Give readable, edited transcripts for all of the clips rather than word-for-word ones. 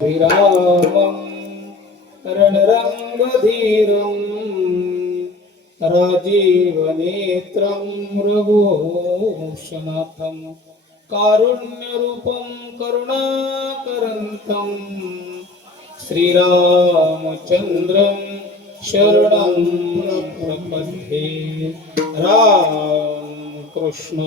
विरामं रणरङ्गधीरं राजीवनेत्रं रघुवंशनाथं कारुण्यरूपं करुणाकरन्तं श्रीरामचन्द्रं शरणं प्रपद्ये। राम कृष्ण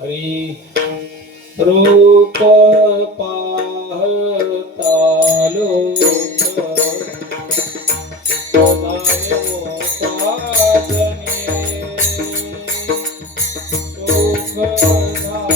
हरि रूप पाहता लोक सदायो पाजने सुख झाले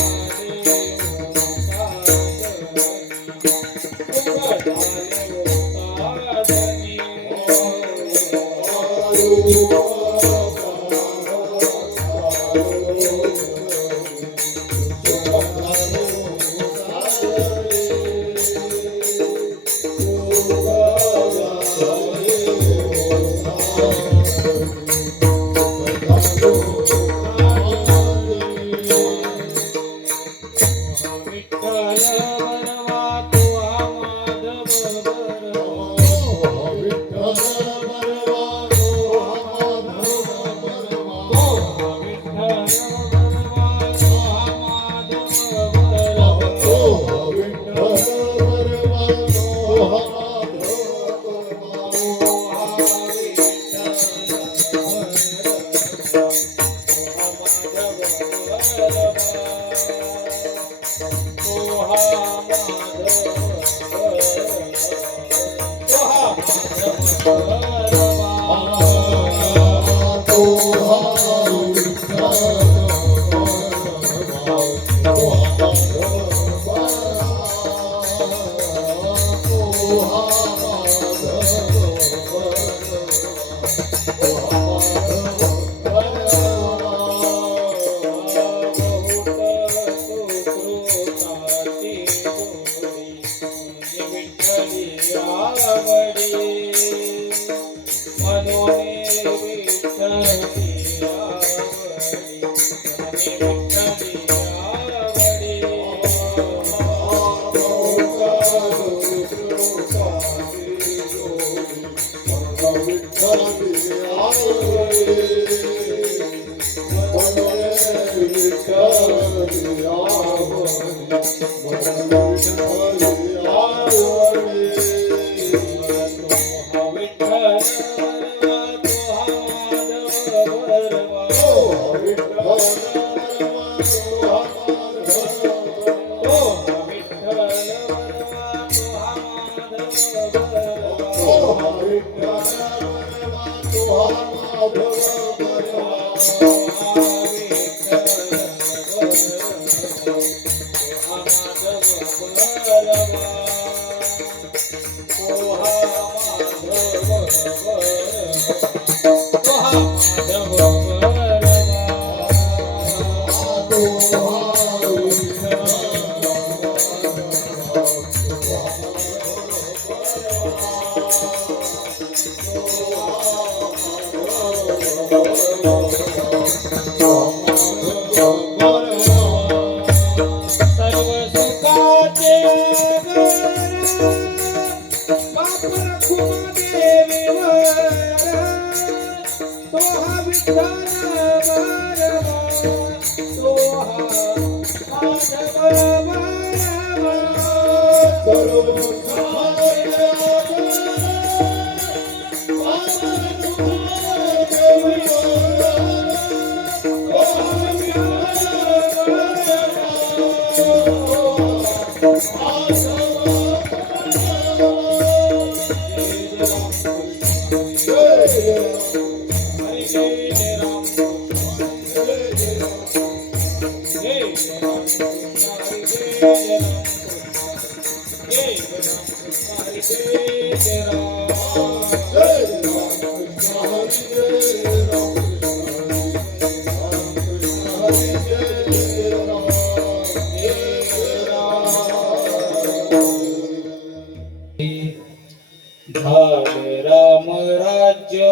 झाले राम राज्य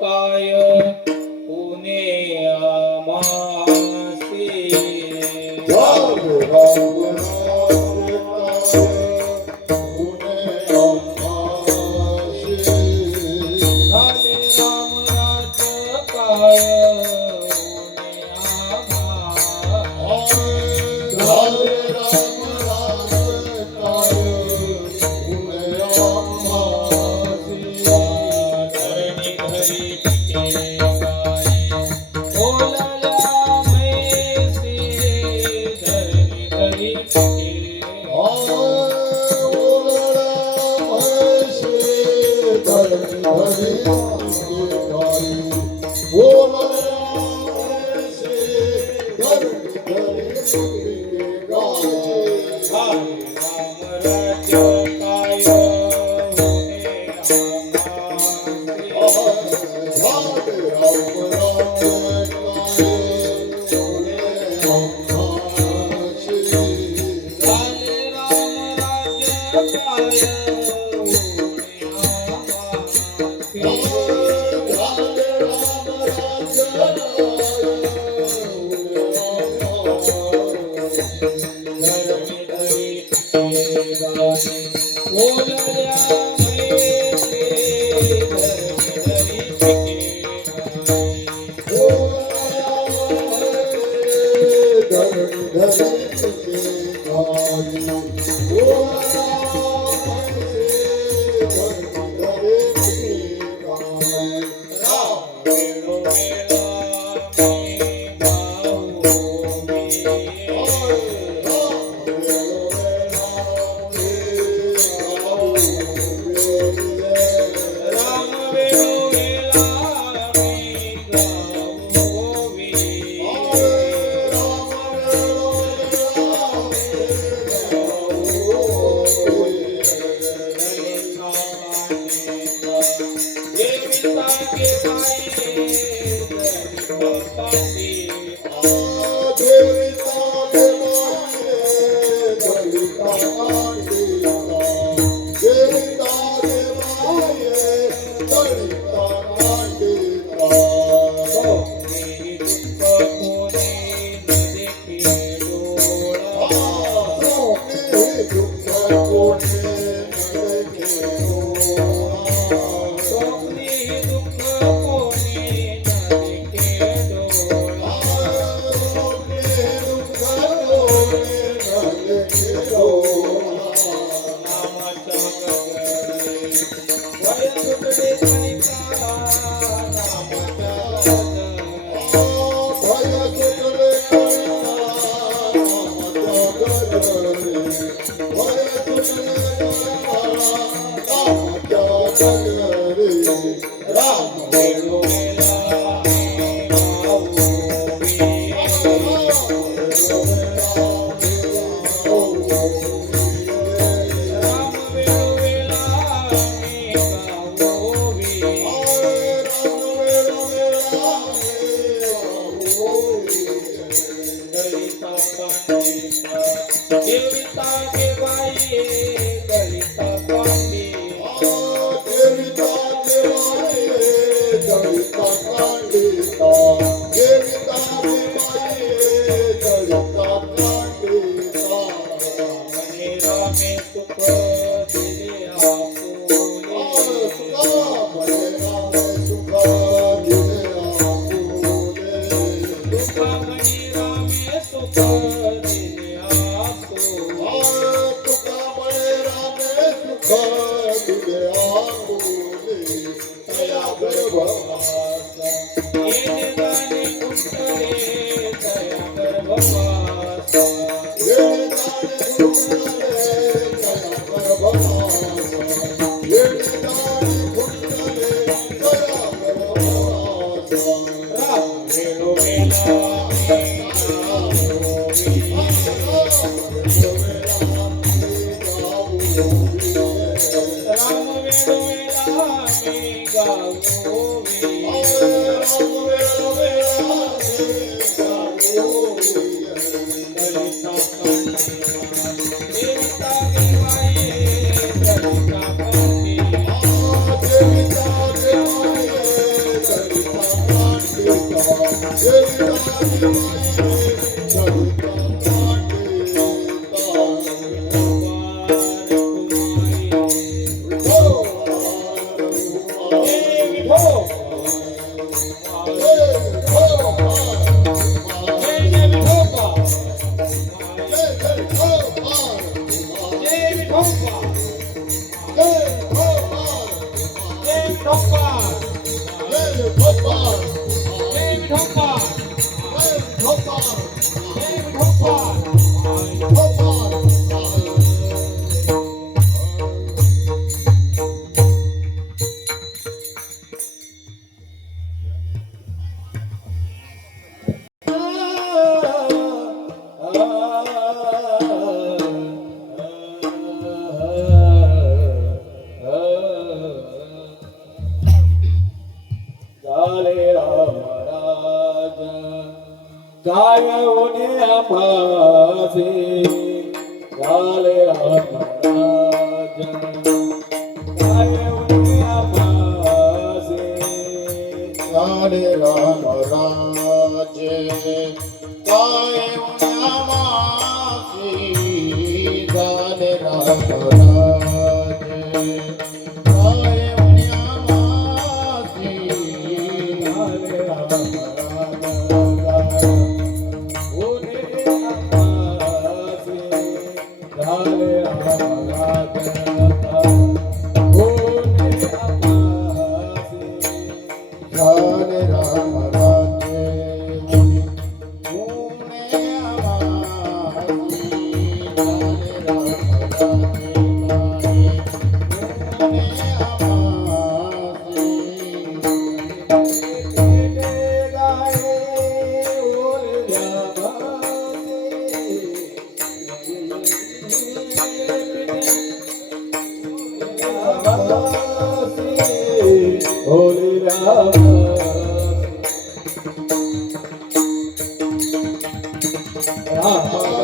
काय पुणे आमासी झाले राम राज्य काय राम वेळोवेळा राम वेळोवेळा गावोवी दलिता पंडिता देविता देवाई दलिता पंडिता रामे रामे सुख दिले आपुले तुकामणी रामे सुख दिले तया गर्भवास येणे गाणे कुंटले तया गर्भवास राम वेळोवेळा राम वेळोवेळा मी गावोवी दलिता पंडिता देविता देवाई दलिता पंडिता झाले राम राज काय होणे आभासे झाले राम राज काय होणे आभासे झाले राम राजे काय उन्हामासी झाले राम राजे काय उन्हामासी झाले राम राज होणे आभासे झाले राम राज होणे आभासे झाले राम राजे पुणे आमासी झाले राम राजे Pune आमासी Holy Rama, Rama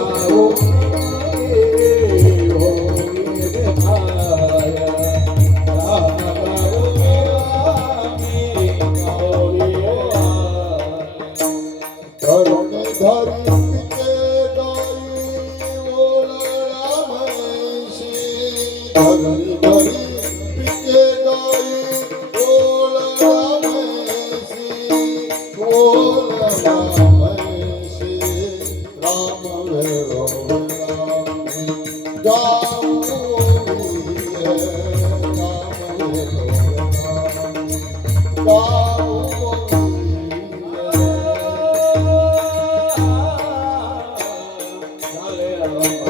Hare Rama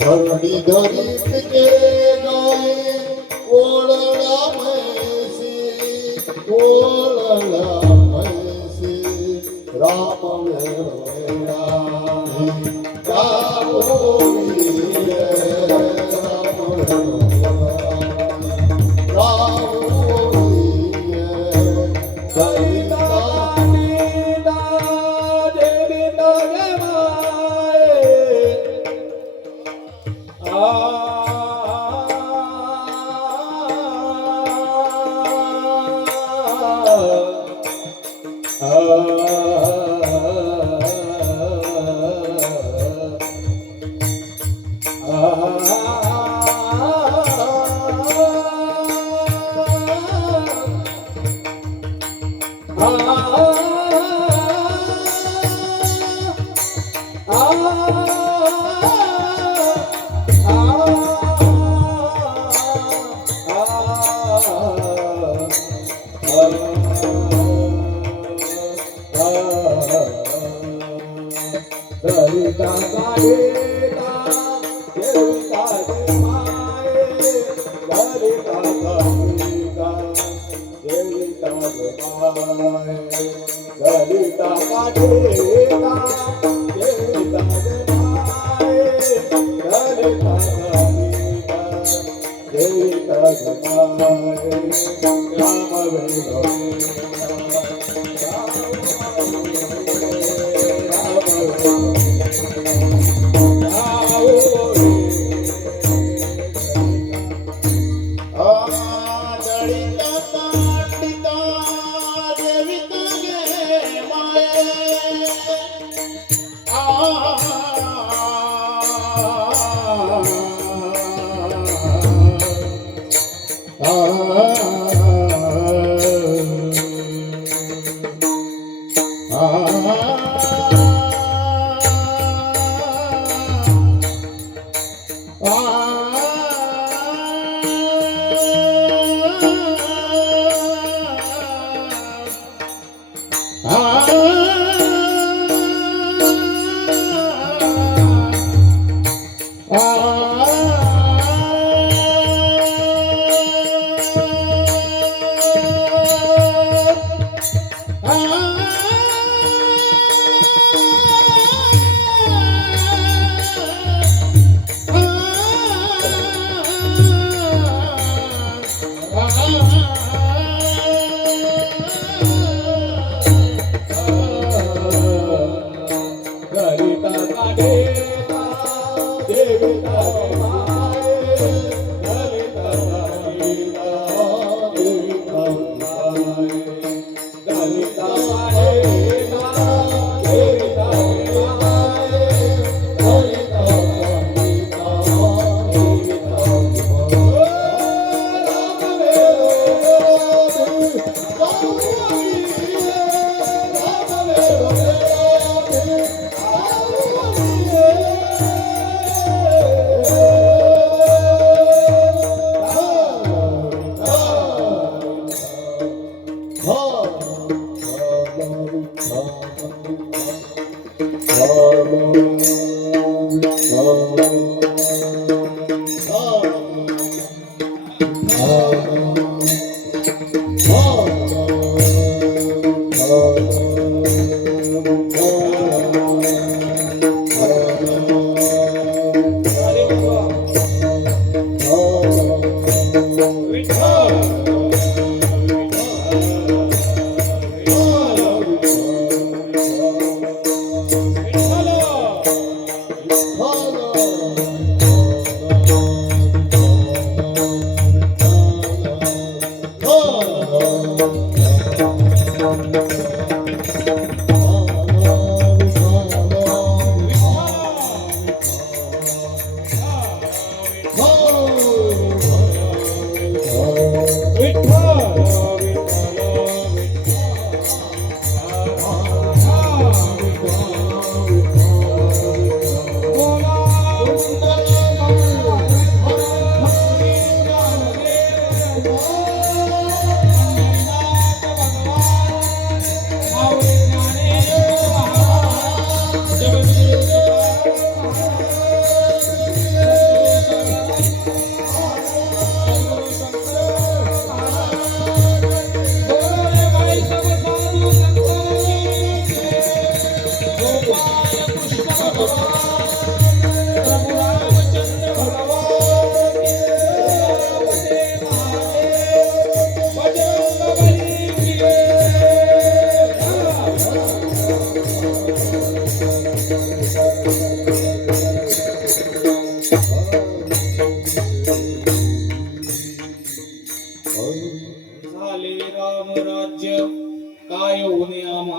धरणी धरीत के गाये ओळला म्हैसी राम वेळा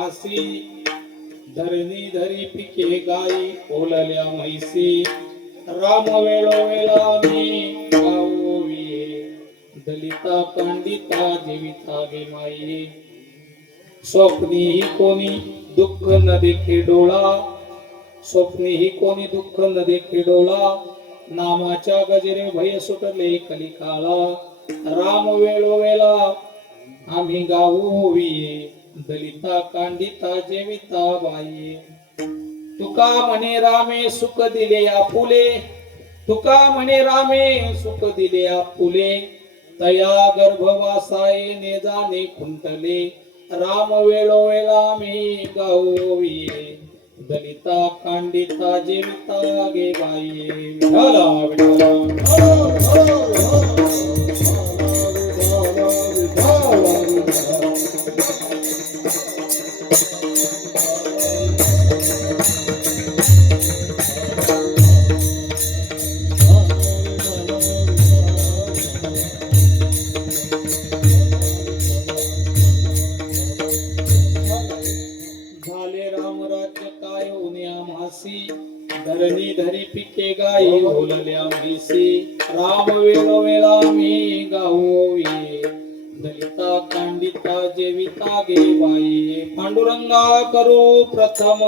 मासी धरणी धरी पिके गाई ओलल्या म्हैसी राम वेळोवेळा मी गावोविये दलिता कांडिता जीविता गे माई स्वप्नीही कोणी दुःख न देखे डोळा स्वप्नीही कोणी दुःख न देखे डोळा नामाच्या गजरे भय सुटले कलिकाला राम वेळोवेळा आम्ही गावोविये दलिता कांडिता जेविता बाई तुका म्हणे रामे सुख दिले आपुले तुका म्हणे रामे सुख दिले आपुले तया गर्भवासाये ने जाणे खुंटले राम वेळोवेळा मी गावोविये दलिता कांडिता जेविता गे बाई विठाला विठाला झाले रामराज्य काय उन्या मासी धरणी धरी पिके गाई ओलल्या म्हैसी राम वेळोवेळा मी गावोविये दलिता कांडिता जेविता गे बाई पांडुरंगा करू प्रथम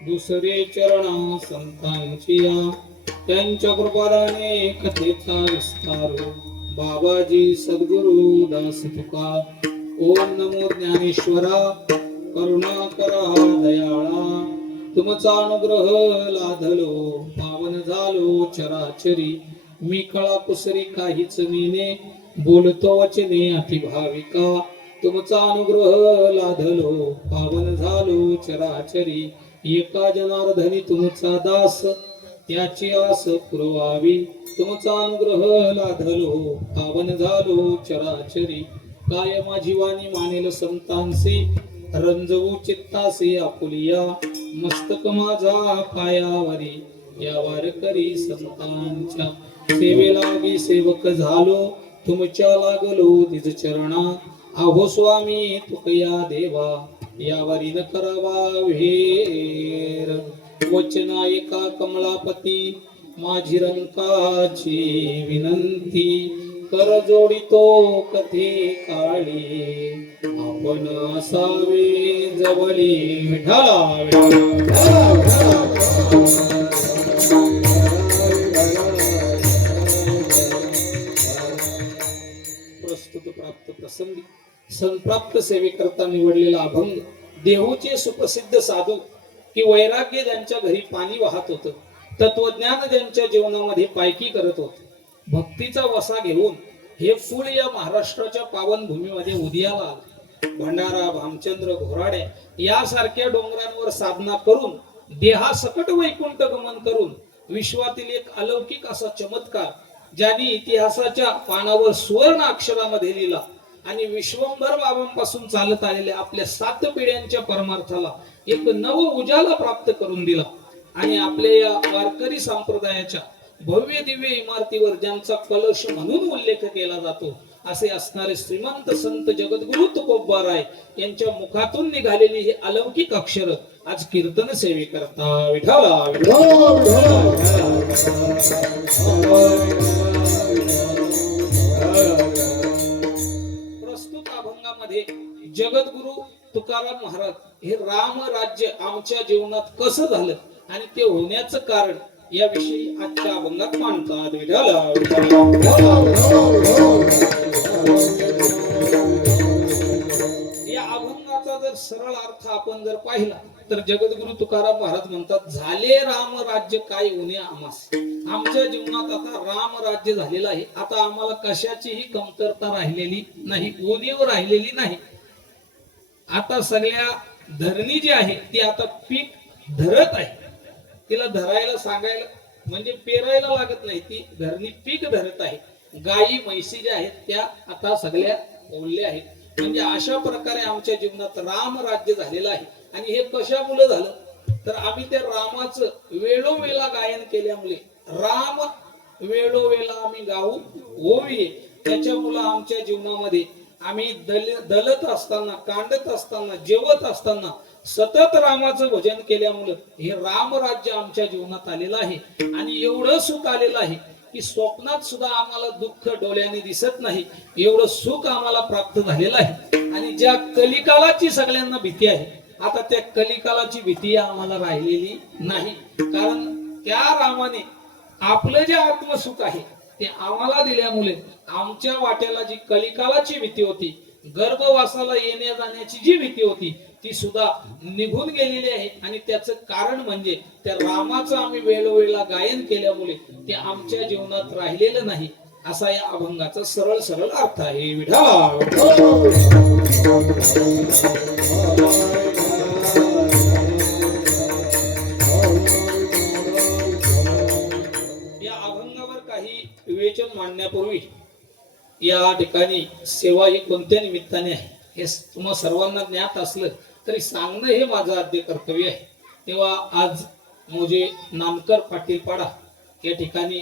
दुसरे चरणा संतांची त्यांच्या कृपाने कथेचा विस्तार बाबाजी सद्गुरु दास तुका ओम नमो ज्ञानेश्वरा करुणा करा दयाळा तुमचा अनुग्रह लाधलो पावन झालो चराचरी मी कळा कुसरी काहीच मीने बोलतो वचने अति भाविका तुमचा अनुग्रह लाधलो पावन झालो चराचरी एका जनार्दनी तुमचा दास त्याची आस पुरवावी तुमचा अनुग्रह लाधलो पावन झालो चराचरी काय माझी वाणी मानेल संतांसी रंजवू चित्तासी आपुलिया मस्तक माझा पायावरी या वारकरी संतांच्या सेवेलागी सेवक झालो तुमच्या लागलो तिज चरणा आहो स्वामी तुकया देवा यावरी न करावा वेर वचना एका कमलापती माझी रंकाची विनंती कर जोडितो कथे काळी आपण असावे जवळी विठाला प्रस्तुत प्राप्त प्रसंगी संप्राप्त सेवेकरता निवडलेला अभंग देहूचे सुप्रसिद्ध साधू की वैराग्य ज्यांच्या घरी पाणी वाहत होतं तत्वज्ञान ज्यांच्या जीवनामध्ये पायकी करत होत भक्तीचा वसा घेऊन हे फूल या महाराष्ट्राच्या पावन भूमीमध्ये उदयाला आलं भंडारा भामचंद्र घोराड्या यासारख्या डोंगरांवर साधना करून देहासकट वैकुंठ गमन करून विश्वातील एक अलौकिक असा चमत्कार ज्यांनी इतिहासाच्या पानावर सुवर्ण अक्षरामध्ये लिहिला आणि विश्वंभर बाबांपासून चालत आलेल्या आपल्या 7 पिढ्यांच्या परमार्थाला एक नव उजाला प्राप्त करून दिला आणि आपल्या या वारकरी संप्रदायाच्या भव्य दिव्य इमारतीवर ज्यांचा कलश म्हणून उल्लेख केला जातो असे असणारे श्रीमंत संत जगद्गुरु तुकोबाराय यांच्या मुखातून निघालेली ही अलौकिक अक्षर आज कीर्तन सेवे करता विठाला प्रस्तुत अभंगामध्ये जगद्गुरु तुकाराम महाराज हे राम राज्य आमच्या जीवनात कसं झालं आणि ते होण्याचं कारण याविषयी आजच्या अभंगात मांडतात विठाला या अभंगाचा जर सरळ अर्थ आपण जर पाहिला तर जगद्गुरु तुकाराम महाराज म्हणतात झाले राम राज्य काय होणे आम्हास आमच्या जीवनात आता राम राज्य झालेलं आहे आता आम्हाला कशाचीही कमतरता राहिलेली नाही उणीव राहिलेली नाही आता सगळ्या धरणी जी आहे ती आता पीक धरत आहे तिला धरायला सांगायला म्हणजे पेरायला लागत नाही ती धरणी पीक धरत आहे गायी म्हैसी ज्या आहेत त्या आता सगळ्या ओढल्या आहेत म्हणजे अशा प्रकारे आमच्या जीवनात राम राज्य झालेलं आहे आणि हे कशामुळे झालं तर आम्ही त्या रामाचं वेळोवेळा गायन केल्यामुळे राम वेळोवेळा आम्ही गाऊ ओवी त्याच्यामुळे आमच्या जीवनामध्ये आम्ही दलत असताना कांडत असताना जेवत असताना सतत रामाचं भजन केल्यामुळे हे राम राज्य आमच्या जीवनात आलेलं आहे आणि एवढं सुख आलेलं आहे की स्वप्नात सुद्धा आम्हाला दुःख डोळ्याने दिसत नाही एवढं सुख आम्हाला प्राप्त झालेलं आहे आणि ज्या कलिकालाची सगळ्यांना भीती आहे आता त्या कलिकालाची भीती आम्हाला राहिलेली नाही कारण त्या रामाने आपलं जे आत्मसुख आहे ते आम्हाला दिल्यामुळे आमच्या वाट्याला जी कलिकालाची भीती होती गर्भवासाला येण्या जाण्याची जी भीती होती ती सुद्धा निघून गेलेली आहे आणि त्याचं कारण म्हणजे त्या रामाचं आम्ही वेळोवेळा गायन केल्यामुळे ते आमच्या जीवनात राहिलेलं नाही असा या अभंगाचा सरळ सरळ अर्थ आहे विठा विवेचन मांडण्यापूर्वी या ठिकाणी सेवा ही कोणत्या निमित्ताने आहे हे तुम्हा सर्वांना ज्ञात असलं तरी सांगणं हे माझं आद्य कर्तव्य आहे तेव्हा आज मोजे नामकर पाटीलपाडा या ठिकाणी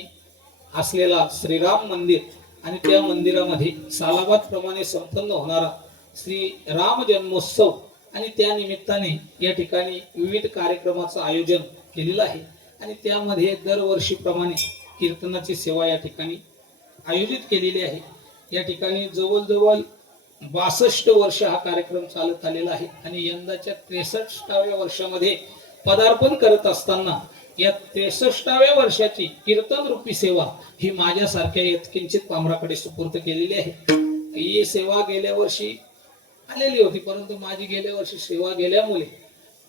असलेला श्रीराम मंदिर आणि त्या मंदिरामध्ये सालाबाद प्रमाणे संपन्न होणारा श्री राम जन्मोत्सव आणि त्या निमित्ताने या ठिकाणी विविध कार्यक्रमाचं आयोजन केलेलं आहे आणि त्यामध्ये दरवर्षीप्रमाणे कीर्तनाची सेवा या ठिकाणी आयोजित केलेली आहे या ठिकाणी जवळजवळ 62 वर्ष हा कार्यक्रम चालत आलेला आहे आणि यंदाच्या 63व्या वर्षामध्ये पदार्पण करत असताना या 63व्या वर्षाची कीर्तन रूपी सेवा ही माझ्यासारख्या यत्किंचित पामराकडे सुपूर्द केलेली आहे ही सेवा गेल्या वर्षी आलेली होती परंतु माझी गेल्या वर्षी सेवा गेल्यामुळे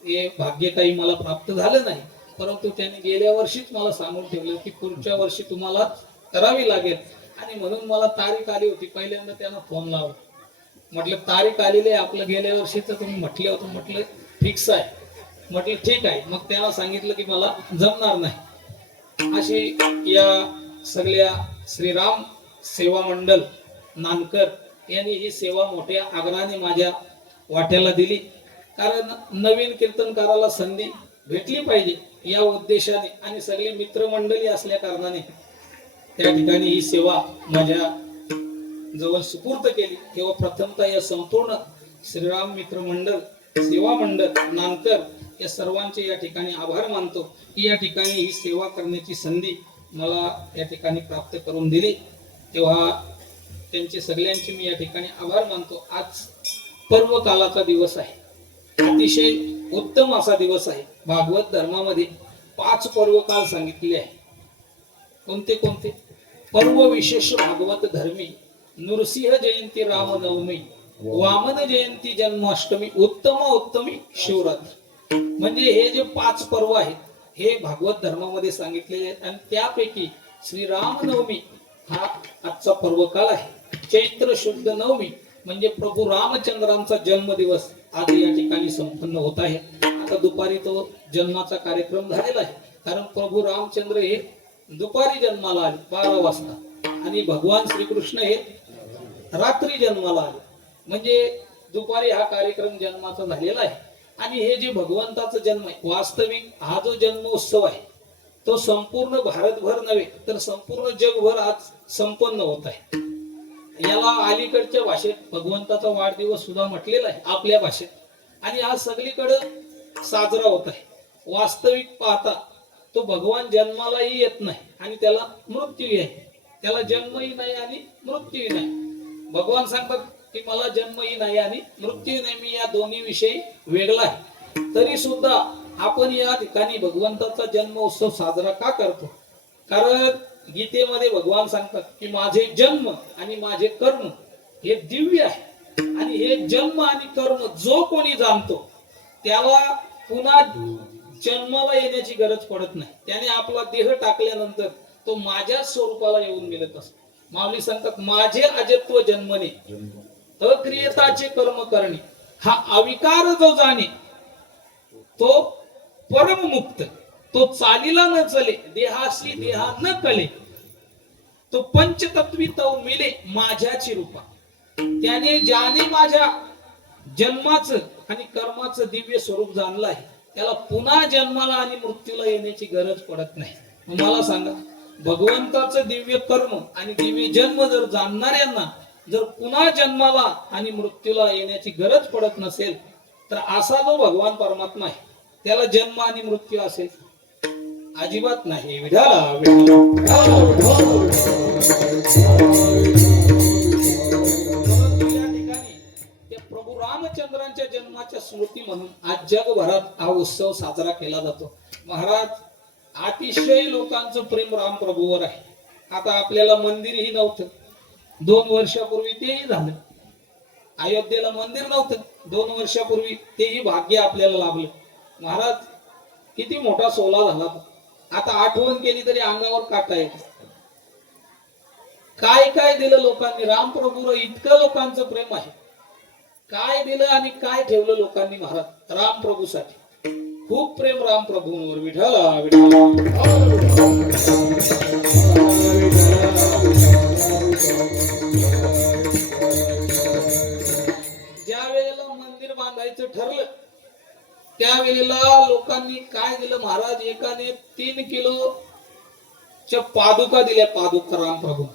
हे भाग्य काही मला प्राप्त झालं नाही परंतु त्याने गेल्या वर्षीच मला सांगून ठेवलं की पुढच्या वर्षी तुम्हाला करावी लागेल आणि म्हणून मला तारीख आली होती पहिल्यांदा त्यांना फोन लावला म्हटलं तारीख आलेली आहे आपलं गेल्या वर्षीच तुम्ही म्हटले होतं म्हटलं फिक्स आहे म्हटलं ठीक आहे मग त्याला सांगितलं की मला जमणार नाही अशी या सगळ्या श्रीराम सेवा मंडळ नानकर यांनी ही सेवा मोठ्या आग्रहाने माझ्या वाट्याला दिली कारण नवीन कीर्तनकाराला संधी भेटली पाहिजे या उद्देशाने आणि सगळी मित्रमंडळी असल्या कारणाने त्या ठिकाणी ही सेवा माझ्या जवळ सुपूर्द केली तेव्हा प्रथमतः या संपूर्ण श्रीराम मित्र मंडळ सेवा मंडळ नानकर या सर्वांचे या ठिकाणी आभार मानतो की या ठिकाणी ही सेवा करण्याची संधी मला या ठिकाणी प्राप्त करून दिली तेव्हा त्यांचे सगळ्यांचे मी या ठिकाणी आभार मानतो आज पर्व कालाचा दिवस आहे अतिशय उत्तम असा दिवस आहे भागवत धर्मामध्ये 5 पर्व काल सांगितले आहे कोणते कोणते पर्व विशेष भागवत धर्मी नृसिंह जयंती रामनवमी वामन जयंती जन्माष्टमी उत्तमी शिवरात्री म्हणजे हे जे 5 पर्व आहेत हे भागवत धर्मामध्ये सांगितलेले आहेत आणि त्यापैकी श्री रामनवमी हा आजचा पर्व काल आहे चैत्र शुद्ध नवमी म्हणजे प्रभू रामचंद्रांचा जन्मदिवस आज या ठिकाणी संपन्न होत आहे आता दुपारी तो जन्माचा कार्यक्रम झालेला आहे कारण प्रभू रामचंद्र हे दुपारी जन्माला आले 12 वाजता आणि भगवान श्रीकृष्ण हे रात्री जन्माला आले म्हणजे दुपारी हा कार्यक्रम जन्माचा झालेला आहे आणि हे जे भगवंताचा जन्म आहे वास्तविक हा जो जन्मोत्सव आहे तो संपूर्ण भारतभर नव्हे तर संपूर्ण जगभर आज संपन्न होत आहे. याला अलीकडच्या भाषेत भगवंताचा वाढदिवस सुद्धा म्हटलेला आहे आपल्या भाषेत, आणि आज सगळीकडे साजरा होत आहे. वास्तविक पाहता तो भगवान जन्मालाही येत नाही आणि त्याला मृत्यूही आहे. त्याला जन्मही नाही आणि मृत्यूही नाही. भगवान सांगतात की मला जन्मही नाही आणि मृत्यू नाही, मी या दोन्ही विषयी वेगळा आहे. तरी सुद्धा आपण या ठिकाणी भगवंताचा जन्म उत्सव साजरा का करतो? कारण गीतेमध्ये भगवान सांगतात की माझे जन्म आणि माझे कर्म हे दिव्य आहे, आणि हे जन्म आणि कर्म जो कोणी जाणतो त्याला पुन्हा जन्माला येण्याची गरज पडत नाही. त्याने आपला देह टाकल्यानंतर तो माझ्या स्वरूपाला येऊन मिळत असतो. माऊली सांगतात माझे अजत्व जन्मने अक्रियताचे कर्म करणे, हा अविकार जो जाणे तो परममुक्त, तो चालीला न चले देहाशी देहा न कळे, तो पंचतत्वी तो मिले माझ्याची रूपा. त्याने ज्याने माझ्या जन्माचं आणि कर्माचं दिव्य स्वरूप जाणलं आहे त्याला पुन्हा जन्माला आणि मृत्यूला येण्याची गरज पडत नाही. मग मला सांगा, भगवंताचं दिव्य कर्म आणि दिव्य जन्म जर जाणणाऱ्यांना जर पुन्हा जन्माला आणि मृत्यूला येण्याची गरज पडत नसेल तर असा जो भगवान परमात्मा आहे त्याला जन्म आणि मृत्यू असेल? अजिबात नाही. विठाला या ठिकाणी त्या प्रभू रामचंद्रांच्या जन्माच्या स्मृती म्हणून आज जगभरात हा उत्सव साजरा केला जातो. महाराज, अतिशय लोकांचं प्रेम राम प्रभूवर आहे. आता आपल्याला मंदिरही नव्हतं, 2 वर्षापूर्वी तेही झालं. अयोध्येला मंदिर नव्हतं, 2 वर्षापूर्वी तेही भाग्य आपल्याला लाभलं. महाराज, किती मोठा सोला झाला. आता आठवण केली तरी अंगावर काटा येतो. काय काय दिलं लोकांनी राम प्रभूवर, इतकं लोकांचं प्रेम आहे. काय दिलं आणि काय ठेवलं लोकांनी महाराज राम प्रभूसाठी. खूप प्रेम राम प्रभूंवर. विठाला ज्या वेळेला मंदिर बांधायचं ठरलं त्यावेळेला लोकांनी काय दिलं महाराज? एकाने 3 किलोच्या पादुका दिल्या. पादुका राम प्रभू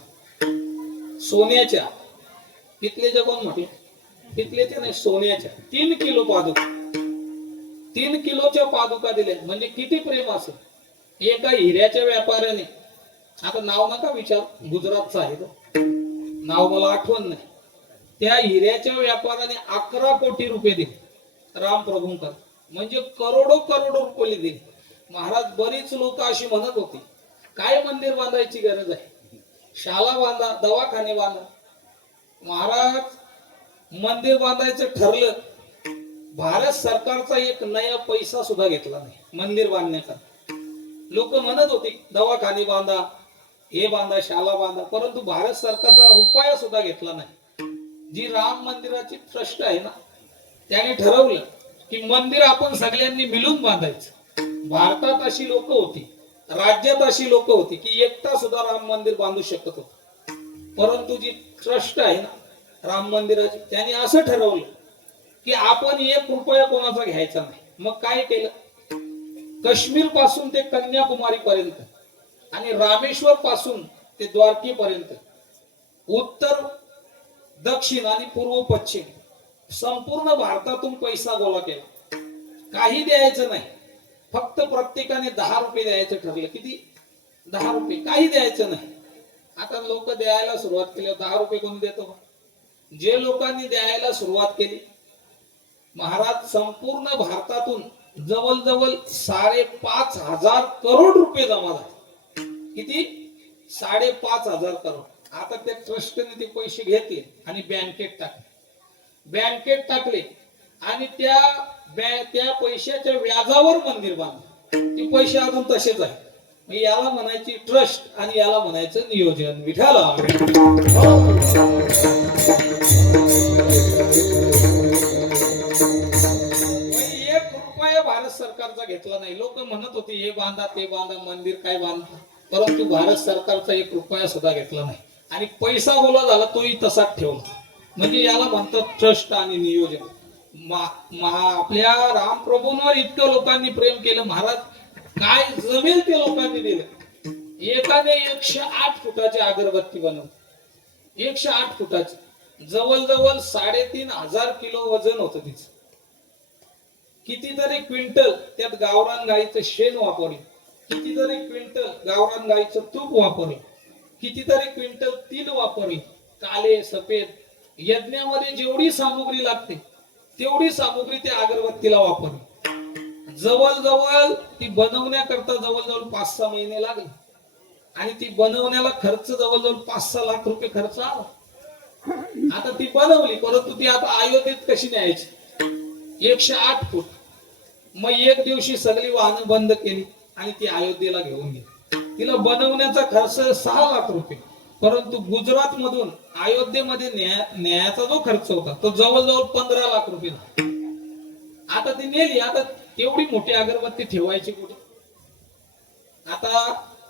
सोन्याच्या, पितलेच्या कोण म्हटलं? पितलेच्या नाही, सोन्याच्या. 3 किलो पादुका, 3 किलोच्या पादुका दिल्या. म्हणजे किती प्रेम असेल. एका हिऱ्याच्या व्यापाऱ्याने, आता नाव नका विचार, गुजरातचा आहे तो, नाव मला आठवण नाही, त्या हिऱ्याच्या व्यापाऱ्याने 11 कोटी रुपये दिले राम प्रभूंकर. म्हणजे करोडो रुपये दिले. महाराज, बरीच लोक अशी म्हणत होती काय मंदिर बांधायची गरज आहे, शाळा बांधा, दवाखाने बांधा. महाराज, मंदिर बांधायचं ठरलं, भारत सरकारचा एक नया पैसा सुद्धा घेतला नाही मंदिर बांधण्याचा. लोक म्हणत होते दवाखाने बांधा, हे बांधा, शाळा बांधा, परंतु भारत सरकारचा रुपया सुद्धा घेतला नाही. जी राम मंदिराची ट्रस्ट आहे ना, त्याने ठरवलं की मंदिर आपण सगळ्यांनी मिळून बांधायचं. भारतात अशी लोक होती, राज्यात अशी लोक होती की एकटा सुद्धा राम मंदिर बांधू शकत होत, परंतु जी ट्रस्ट आहे ना राम मंदिराची, त्याने असं ठरवलं की आपण 1 रुपया कोणाचा घ्यायचा नाही. मग काय केलं? काश्मीर पासून ते कन्याकुमारी पर्यंत आणि रामेश्वर पासून ते द्वारकी पर्यंत, उत्तर दक्षिण आणि पूर्व पश्चिम संपूर्ण भारतातून पैसा गोळा केला. काही द्यायचं नाही, फक्त प्रत्येकाने 10 रुपये द्यायचं ठरलं. किती? 10 रुपये. काही द्यायचं नाही. आता लोक द्यायला सुरुवात केली. 10 रुपये कोण देतो? जे लोकांनी द्यायला सुरुवात केली महाराज, संपूर्ण भारतातून जवळजवळ 5,500 करोड रुपये जमा झाले. किती? 5,500 करोड. आता त्या ट्रस्टने ते पैसे घेतले आणि बँकेत टाकले. बँकेत टाकले आणि त्या पैशाच्या व्याजावर मंदिर बांधलं. ते पैसे अजून तसेच आहेत. याला म्हणायची ट्रस्ट आणि याला म्हणायचं नियोजन. विठाला 1 रुपया भारत सरकारचा घेतला नाही. लोक म्हणत होते हे बांधा, ते बांधा, मंदिर काय बांधा, परंतु भारत सरकारचा 1 रुपया सुद्धा घेतला नाही. आणि पैसा गोळा झाला तोही तसाच ठेवला. म्हणजे याला म्हणतात ट्रस्ट आणि नियोजन. आपल्या राम प्रभूंवर इतकं लोकांनी प्रेम केलं महाराज. काय जमेल ते लोकांनी दिलं. एकाने 108 फुटाची अगरबत्ती बनवली. 108 फुटाची, जवळजवळ 3,500 किलो वजन होतं तिचं. कितीतरी क्विंटल त्यात गावरान गाईचं शेण वापरलं, कितीतरी क्विंटल गावरान गाईचं तूप वापरलं, कितीतरी क्विंटल तीळ वापरले, काले सफेद. यज्ञामध्ये जेवढी सामुग्री लागते तेवढी सामुग्री त्या अगरबत्तीला वापरली. जवळजवळ ती बनवण्याकरता जवळजवळ 5-6 महिने लागले आणि ती बनवण्याला खर्च जवळजवळ 5-6 लाख रुपये खर्च आला. आता ती बनवली, परंतु ती आता अयोध्येत कशी न्यायची? 108 फूट. मग एक दिवशी सगळी वाहनं बंद केली आणि ती अयोध्येला घेऊन गेली. तिला बनवण्याचा खर्च 6 लाख रुपये, परंतु गुजरात मधून अयोध्येमध्ये न्यायाचा जो खर्च होता तो जवळजवळ 15 लाख रुपये. आता ती नेली. आता तेवढी मोठी अगरबत्ती ठेवायची कुठे? आता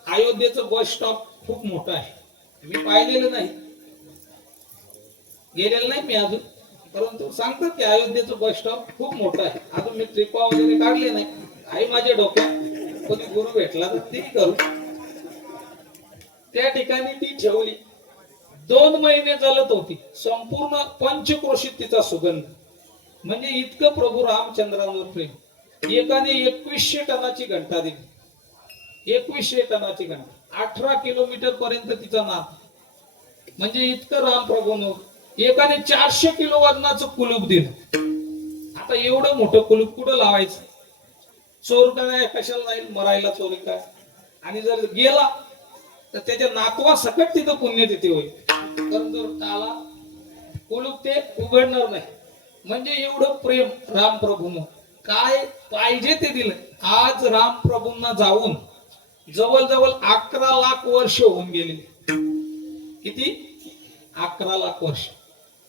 अयोध्येचं बस स्टॉप खूप मोठं आहे. मी पाहिलेलं नाही, गेलेलं नाही मी अजून, परंतु सांगतात की अयोध्येचं बस स्टॉप खूप मोठं आहे. अजून मी ट्रिपा वगैरे काढले नाही, आहे माझ्या डोक्यात. कोणी गुरु भेटला तर ते करू. त्या ठिकाणी ती ठेवली. 2 महिने चालत होती. संपूर्ण पंचक्रोशीत तिचा सुगंध. म्हणजे इतकं प्रभू रामचंद्रांवर प्रेम. एकाने 2100 टनाची घंटा दिली. 2100 टनाची घंटा, 18 किलोमीटर पर्यंत तिचा नाद. म्हणजे इतकं राम प्रभूनं. एकाने 400 किलो वजनाचं कुलूप दिलं. आता एवढं मोठं कुलूप कुठं लावायचं? चोर काय कशाला जाईल? मरायला चोरी काय? आणि जर गेला तर त्याच्या नातवा सकट तिथं पुण्यतिथी होईल. पण जर त्याला कुलूप ते उघडणार नाही. म्हणजे एवढं प्रेम राम प्रभूनं. काय पाहिजे ते दिलं. आज राम प्रभूंना जाऊन जवळजवळ 11 लाख वर्ष होऊन गेले. किती? 11 लाख वर्ष.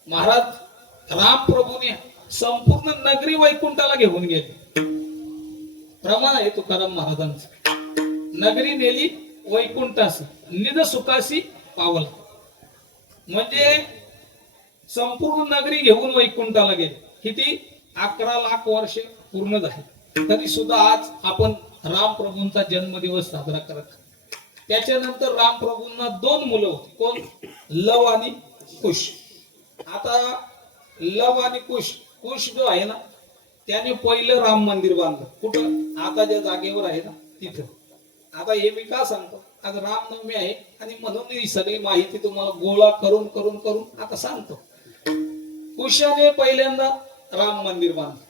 महाराज राम प्रभूने संपूर्ण नगरी वैकुंठाला घेऊन गेले. प्रमाण आहे तुकाराम महाराजांचं. नगरी नेली वैकुंठास, निज सुखासी पावला. म्हणजे संपूर्ण नगरी घेऊन वैकुंठाला गेले. किती? 11 लाख वर्ष पूर्ण झाली. तरी सुद्धा आज आपण राम प्रभूंचा जन्मदिवस साजरा करत. त्याच्यानंतर राम प्रभूंना 2 मुलं होती. कोण? लव आणि कुश. आता लव आणि कुश, कुश जो आहे ना त्याने पहिलं राम मंदिर बांधलं. कुठं? आता ज्या जागेवर आहे ना तिथं. आता हे मी का सांगतो? आज रामनवमी आहे आणि म्हणून ही सगळी माहिती तुम्हाला गोळा करून करून करून आता सांगतो. कुशाने पहिल्यांदा राम मंदिर बांधलं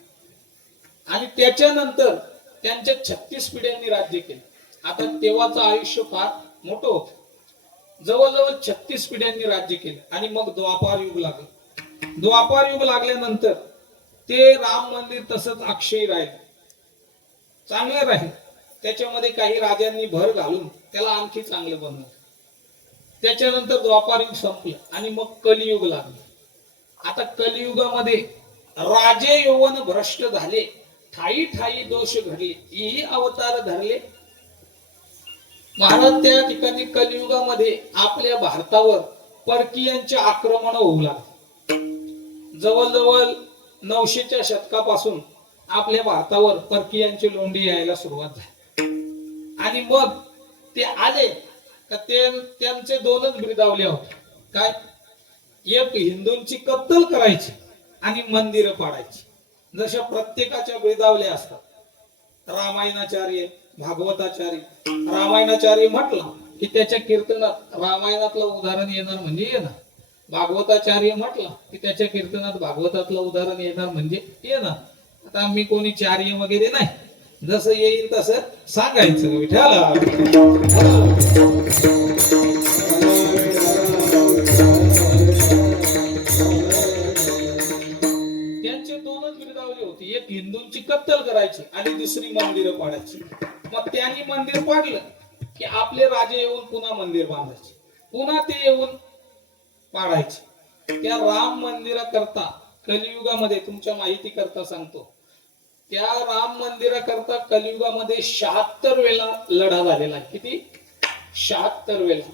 आणि त्याच्यानंतर त्यांच्या 36 पिढ्यांनी राज्य केले. आता तेव्हाचं आयुष्य फार मोठं होतं. जवळजवळ 36 पिढ्यांनी राज्य केलं आणि मग द्वापार युग लागलं. द्वापार युग लागल्यानंतर ते राम मंदिर तसंच अक्षय राहील, चांगलं राहील. त्याच्यामध्ये काही राजांनी भर घालून त्याला आणखी चांगलं बनवलं. त्याच्यानंतर द्वापार युग संपलं आणि मग कलियुग लागलं. आता कलियुगामध्ये राजे यौवन भ्रष्ट झाले, ठाई ठाई दोष घडले, ही अवतार धरले. महाराज त्या ठिकाणी कलियुगामध्ये आपल्या भारतावर परकीयांचे आक्रमण होऊ लागले. जवळजवळ 900च्या शतकापासून आपल्या भारतावर परकीयांची लोंढी यायला सुरुवात झाली. आणि मग ते आले का त्यांचे 2च ब्रिदावल्या होत्या. काय? एक हिंदूंची कत्तल करायची आणि मंदिरं पाडायची. जशा प्रत्येकाच्या ब्रिदावल्या असतात. रामायणाचार्य, भागवताचार्य. रामायणाचार्य म्हटला की त्याच्या कीर्तनात रामायणातलं उदाहरण येणार म्हणजे येणार. भागवताचार्य म्हटला की त्याच्या कीर्तनात भागवतातलं उदाहरण येणार म्हणजे येणार. आता मी कोणी चार्य वगैरे नाही, जसं येईल तसं सांगायचं. विठ्ठला त्यांचे 2च बिरदावली होती. एक हिंदूंची कत्तल करायची आणि दुसरी मंदिरं पाडायची. मग त्यांनी मंदिर पाडलं की आपले राजे येऊन पुन्हा मंदिर बांधायचे, पुन्हा ते येऊन पाडायचे. त्या राम मंदिराकरता कलियुगामध्ये तुमच्या माहिती करता सांगतो, त्या राम मंदिराकरता कलियुगामध्ये 76 वेळा लढा झालेला आहे. किती? 76 वेळा.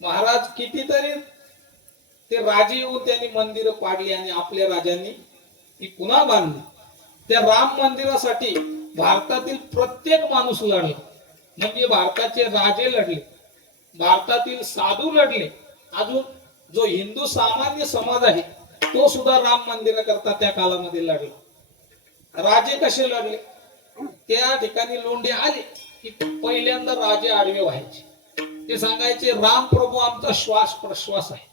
महाराज कितीतरी ते राजे येऊन त्यांनी मंदिरं पाडली आणि आपल्या राजांनी ती पुन्हा बांधली. त्या राम मंदिरासाठी भारतातील प्रत्येक माणूस लढला. म्हणजे भारताचे राजे लढले, भारतातील साधू लढले, अजून जो हिंदू सामान्य समाज आहे तो सुद्धा राम मंदिराकरता त्या काळामध्ये लढला. राजे कसे लढले? त्या ठिकाणी लोंढे आले की पहिल्यांदा राजे आडवे व्हायचे. ते सांगायचे राम प्रभू आमचा श्वास प्रश्वास आहे,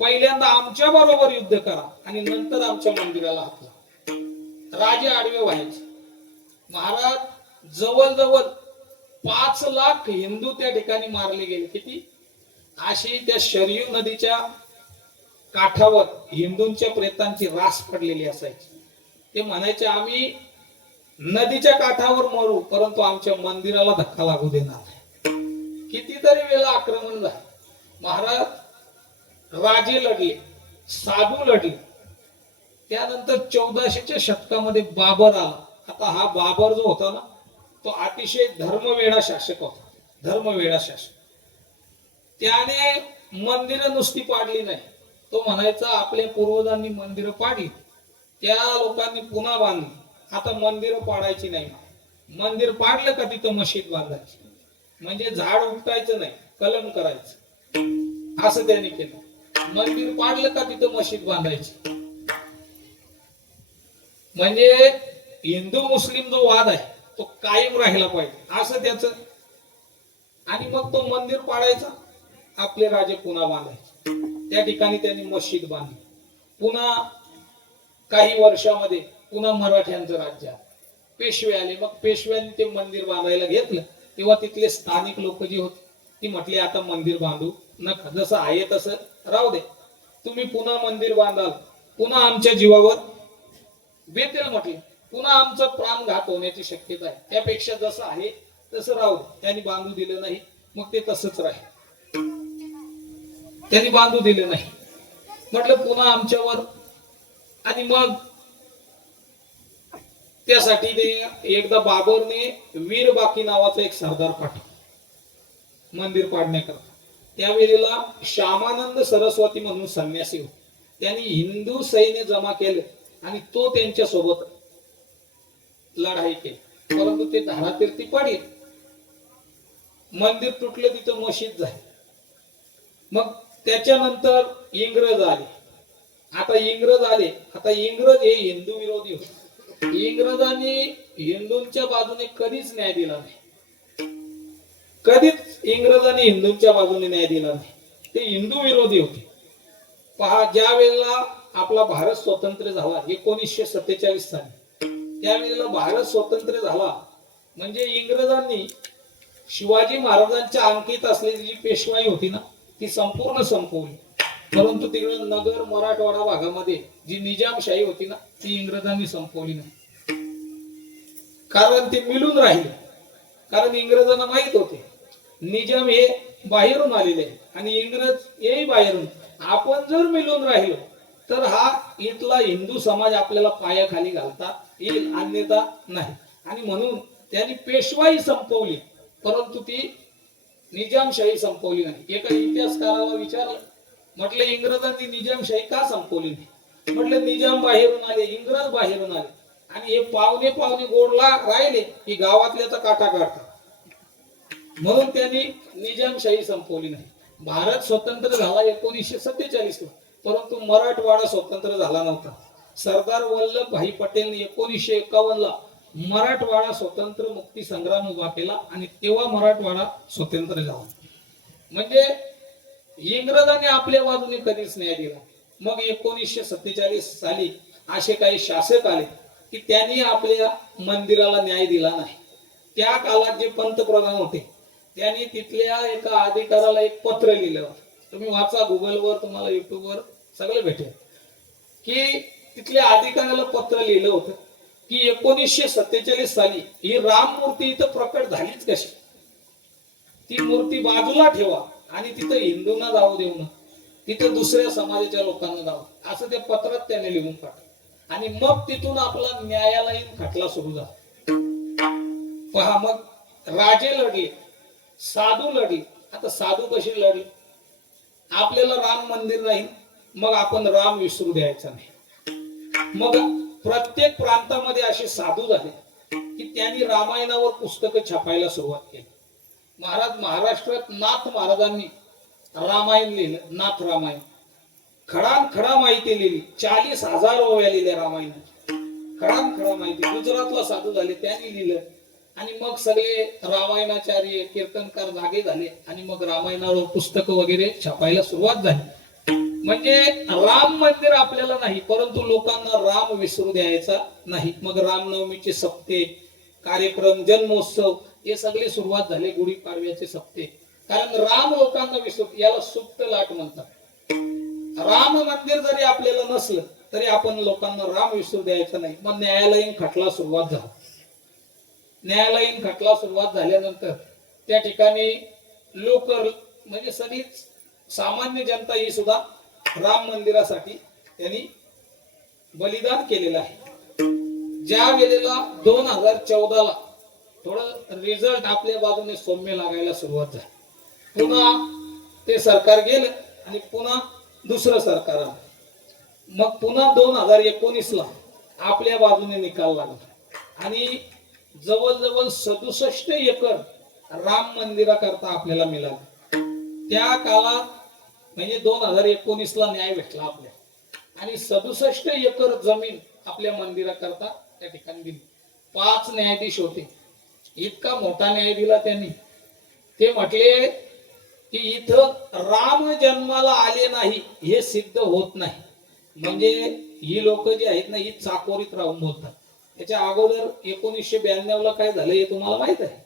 पहिल्यांदा आमच्या बरोबर युद्ध करा आणि नंतर आमच्या मंदिराला हात लावा. राजे आडवे व्हायचे. महाराज जवळजवळ 5 लाख हिंदू त्या ठिकाणी मारले गेले. किती? अशी त्या शरयू नदीच्या काठावर हिंदूंच्या प्रेतांची रास पडलेली असायची. ते म्हणायचे आम्ही नदीच्या काठावर मरू परंतु आमच्या मंदिराला धक्का लागू देणार नाही. कितीतरी वेळा आक्रमण झाले. महाराज राजे लढले, साधू लढले. त्यानंतर 1400च्या शतकामध्ये बाबर आला. आता हा बाबर जो होता ना तो अतिशय धर्मवेडा शासक होता, धर्मवेडा शासक. त्याने मंदिरं नुसती पाडली नाही, तो म्हणायचा आपल्या पूर्वजांनी मंदिरं पाडली, त्या लोकांनी पुन्हा बांधली, आता मंदिरं पाडायची नाही. मंदिर पाडलं का तिथं मशीद बांधायची. म्हणजे झाड उपटायचं नाही, कलम करायचं, असं त्यांनी केलं. मंदिर पाडलं का तिथं मशीद बांधायची. म्हणजे हिंदू मुस्लिम जो वाद आहे तो कायम राहिला पाहिजे असं त्याचं. आणि मग तो मंदिर पाडायचा, आपले राजे पुन्हा बांधायचे. त्या ठिकाणी त्यांनी मशीद बांधली. पुन्हा काही वर्षामध्ये पुन्हा मराठ्यांचं राज्य आलं, पेशवे आले. मग पेशव्यांनी ते मंदिर बांधायला घेतलं तेव्हा तिथले स्थानिक लोक जी होते ती म्हटली आता मंदिर बांधू नका, जसं आहे तसं राहू दे. तुम्ही पुन्हा मंदिर बांधाल पुन्हा आमच्या जीवावर बेतेल म्हटले, पुन्हा आमचा प्राणघात होण्याची शक्यता आहे, त्यापेक्षा जसं आहे तसं राहू दे. त्यांनी बांधू दिलं नाही. मग ते तसंच राहील. त्यांनी बांधू दिलं नाही, म्हटलं पुन्हा आमच्यावर. आणि मग त्यासाठी ते एकदा बाबरने वीर बाकी नावाचा एक सरदार पाठवला मंदिर पाडण्याकरता. त्यावेळेला श्यामानंद सरस्वती म्हणून संन्यासी होते. त्यांनी हिंदू सैन्य जमा केलं आणि तो त्यांच्या सोबत लढाई केली, परंतु ते धारातीर्थी पडले. मंदिर तुटलं, तिथं मशीद झाली. मग त्याच्यानंतर इंग्रज आले. आता इंग्रज हे हिंदू विरोधी होते. इंग्रजांनी हिंदूंच्या बाजूने कधीच न्याय दिला नाही, कधीच इंग्रजांनी हिंदूंच्या बाजूने न्याय दिला नाही. ते हिंदू विरोधी होते. पहा, ज्या वेळेला आपला भारत स्वतंत्र झाला 1947 साली, त्यावेळेला भारत स्वतंत्र झाला म्हणजे इंग्रजांनी शिवाजी महाराजांच्या अंकित असलेली जी पेशवाई होती ना ती संपूर्ण संपवली. परंतु तिकडे नगर मराठवाडा भागामध्ये जी निजामशाही होती ना ती इंग्रजांनी संपवली नाही. कारण ते मिळून राहिले. कारण इंग्रजांना माहित होते निजाम हे बाहेरून आलेले आहे आणि इंग्रज हेही बाहेरून. आपण जर मिळून राहिलो तर हा इथला हिंदू समाज आपल्याला पायाखाली घालता येईल, अन्यथा नाही. आणि म्हणून त्यांनी पेशवाई संपवली परंतु ती निजामशाही संपवली नाही. एका इतिहासकाराला विचारलं, म्हटलं इंग्रजांनी निजामशाही का संपवली नाही? म्हटलं निजाम बाहेरून आले, इंग्रज बाहेरून आले आणि हे पावणे गोडला राहिले की गावातल्याचा काटा काढतात, म्हणून त्यांनी निजामशाही संपवली नाही. भारत स्वतंत्र झाला 1947 परंतु मराठवाडा स्वतंत्र झाला नव्हता. सरदार वल्लभभाई पटेल 1951 मराठवाडा स्वतंत्र मुक्ती संग्राम उभा केला आणि तेव्हा मराठवाडा स्वतंत्र झाला. म्हणजे इंग्रजांनी आपल्या बाजूने कधीच न्याय दिला. मग 1947 साली असे काही शासक आले की त्यांनी आपल्या मंदिराला न्याय दिला नाही. त्या काळात जे पंतप्रधान होते त्यांनी तिथल्या एका अधिकाऱ्याला एक पत्र लिहिलं. तुम्ही वाचा, गुगलवर तुम्हाला युट्यूबवर सगळं भेटेल की तिथल्या अधिकाऱ्याला पत्र लिहिलं होतं की 1947 साली ही राम मूर्ती इथं प्रकट झालीच कशी, ती मूर्ती बाजूला ठेवा आणि तिथं हिंदूंना जाऊ देऊ नका, तिथं दुसऱ्या समाजाच्या लोकांना जाऊ, असं त्या पत्रात त्याने लिहून पाठवलं. आणि मग तिथून आपला न्यायालयीन खटला सुरू झाला. पहा, मग राजे लढले, साधू लढले. आता साधू कशी लढले? आपल्याला राम मंदिर नाही, मग आपण राम विसरू द्यायचा नाही. मग प्रत्येक प्रांतामध्ये असे साधू झाले की त्यांनी रामायणावर पुस्तकं छापायला सुरुवात केली. महाराष्ट्रात नाथ महाराजांनी रामायण लिहिलं, नाथ रामायण. खडा माहिती लिहिली, 40,000 ओव्या लिहिल्या रामायणाच्या. खडा माहिती. गुजरातला साधू झाले, त्यांनी लिहिलं. आणि मग सगळे रामायणाचार्य कीर्तनकार जागे झाले आणि मग रामायणावर पुस्तकं वगैरे छापायला सुरुवात झाली. म्हणजे राम मंदिर आपल्याला नाही, परंतु लोकांना राम विसरू द्यायचा नाही. मग रामनवमीचे सप्ते, कार्यक्रम, जन्मोत्सव हे सगळे सुरुवात झाले. गुढीपाडव्याचे सप्ते. कारण राम लोकांना विसरू, याला सुप्त लाट म्हणतात. राम मंदिर जरी आपल्याला नसलं तरी आपण लोकांना राम विसरू द्यायचा नाही. मग न्यायालयीन खटला सुरुवात झाला. न्यायालयीन खटला सुरुवात झाल्यानंतर त्या ठिकाणी लोक, म्हणजे सगळीच सामान्य जनता ही सुद्धा राम मंदिरासाठी त्यांनी बलिदान केलेलं आहे. ज्या वेळेला 2014ला थोडं रिझल्ट आपल्या बाजूने सौम्य लागायला सुरुवात झाली, पुन्हा ते सरकार गेलं आणि पुन्हा दुसरं सरकार आलं. मग पुन्हा 2019ला आपल्या बाजूने निकाल लागला आणि जवळजवळ 67 एकर राम मंदिराकरता आपल्याला मिळालं. त्या काळात म्हणजे 2019ला न्याय भेटला आपल्याला आणि 67 एकर जमीन आपल्या मंदिराकरता त्या ठिकाणी दिली. 5 न्यायाधीश होते. इतका मोठा न्याय दिला त्यांनी. ते म्हटले की इथं राम जन्माला आले नाही हे सिद्ध होत नाही. म्हणजे ही लोक जी आहेत ना, ही चाकोरीत राहून बोलतात. त्याच्या अगोदर 1992ला काय झालं हे तुम्हाला माहित आहे.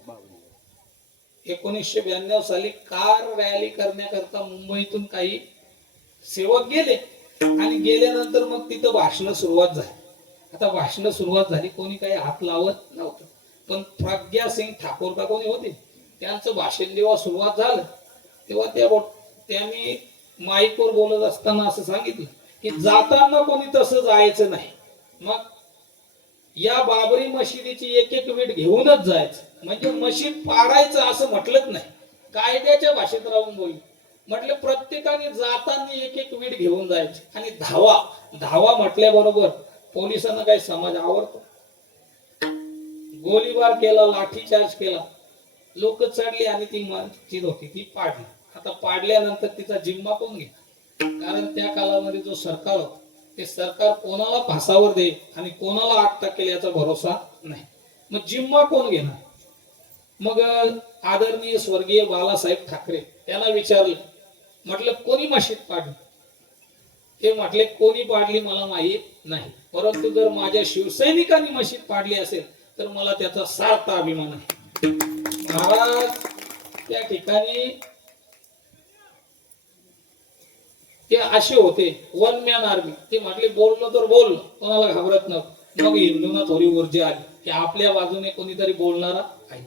1992 साली कार रॅली करण्याकरता मुंबईतून काही सेवक गेले आणि गेल्यानंतर मग तिथं भाषण सुरुवात झाली. आता भाषण सुरुवात झाली, कोणी काही हात लावत नव्हतं, पण प्रज्ञा सिंग ठाकूर का कोणी होते, त्यांचं भाषण जेव्हा सुरुवात झालं तेव्हा त्यांनी माईकवर बोलत असताना असं सांगितलं की जाताना कोणी तसं जायचं नाही. मग या बाबरी मशिदीची एक एक वीट घेऊनच जायचं. म्हणजे मशीद पाडायचं असं म्हटलंच नाही, कायद्याच्या भाषेत राहून बोलली. म्हटलं प्रत्येकाने जाताना एक एक वीट घेऊन जायचे. आणि धावा म्हटल्याबरोबर पोलिसांना काही समाज आवडतो. गोळीबार केला, लाठीचार्ज केला, लोक चढली आणि ती मस्जिद होती ती पाडली. आता पाडल्यानंतर तिचा जिम्मा कोण घेणार? कारण त्या काळामध्ये जो सरकार होता ते सरकार कोणाला फासावर दे आणि कोणाला आत्ता केल्याचा भरोसा नाही. मग जिम्मा कोण घेणार? मग आदरणीय स्वर्गीय बाळासाहेब ठाकरे त्यांना विचारलं, म्हटलं कोणी मशीद पाडली? ते म्हटले कोणी पाडली मला माहित नाही, परंतु जर माझ्या शिवसैनिकांनी मशीद पाडली असेल तर मला त्याचा सार्थ अभिमान आहे. महाराज त्या ठिकाणी ते असे होते, वन मॅन आर्मी. ते म्हटले बोललो तर बोललो, कोणाला घाबरत नव्हतं. मग हिंदूंना थोडी ऊर्जा आली की आपल्या बाजूने कोणीतरी बोलणारा आहे.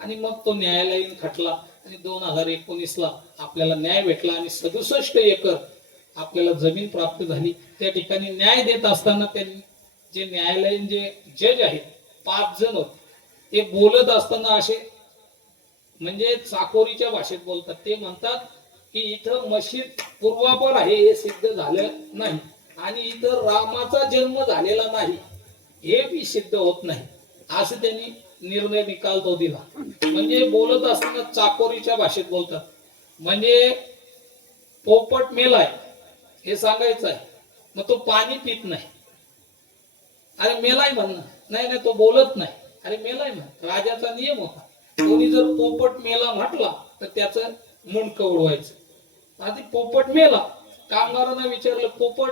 आणि मग तो न्यायालयीन खटला आणि 2019ला आपल्याला न्याय भेटला आणि 67 एकर आपल्याला जमीन प्राप्त झाली. त्या ठिकाणी न्याय देत असताना त्यांनी जे न्यायालयीन जे जज आहेत 5 जण होते, ते बोलत असताना असे म्हणजे चाकोरीच्या भाषेत बोलतात. ते म्हणतात की इथं मशीद पूर्वापर आहे हे सिद्ध झालं नाही आणि इथं रामाचा जन्म झालेला नाही हे बी सिद्ध होत नाही, असं त्यांनी निर्णय निकाल तो दिला. म्हणजे बोलत असताना चाकोरीच्या भाषेत बोलतात. म्हणजे पोपट मेलाय हे सांगायचं आहे, मग तो पाणी पित नाही, अरे मेलाय म्हणणं नाही, तो बोलत नाही, अरे मेलाय म्हण. राजाचा नियम होता, कोणी जर पोपट मेला म्हटला तर त्याचं मुंडकं उडवायचं. आधी पोपट मेला, कामगारांना विचारलं पोपट,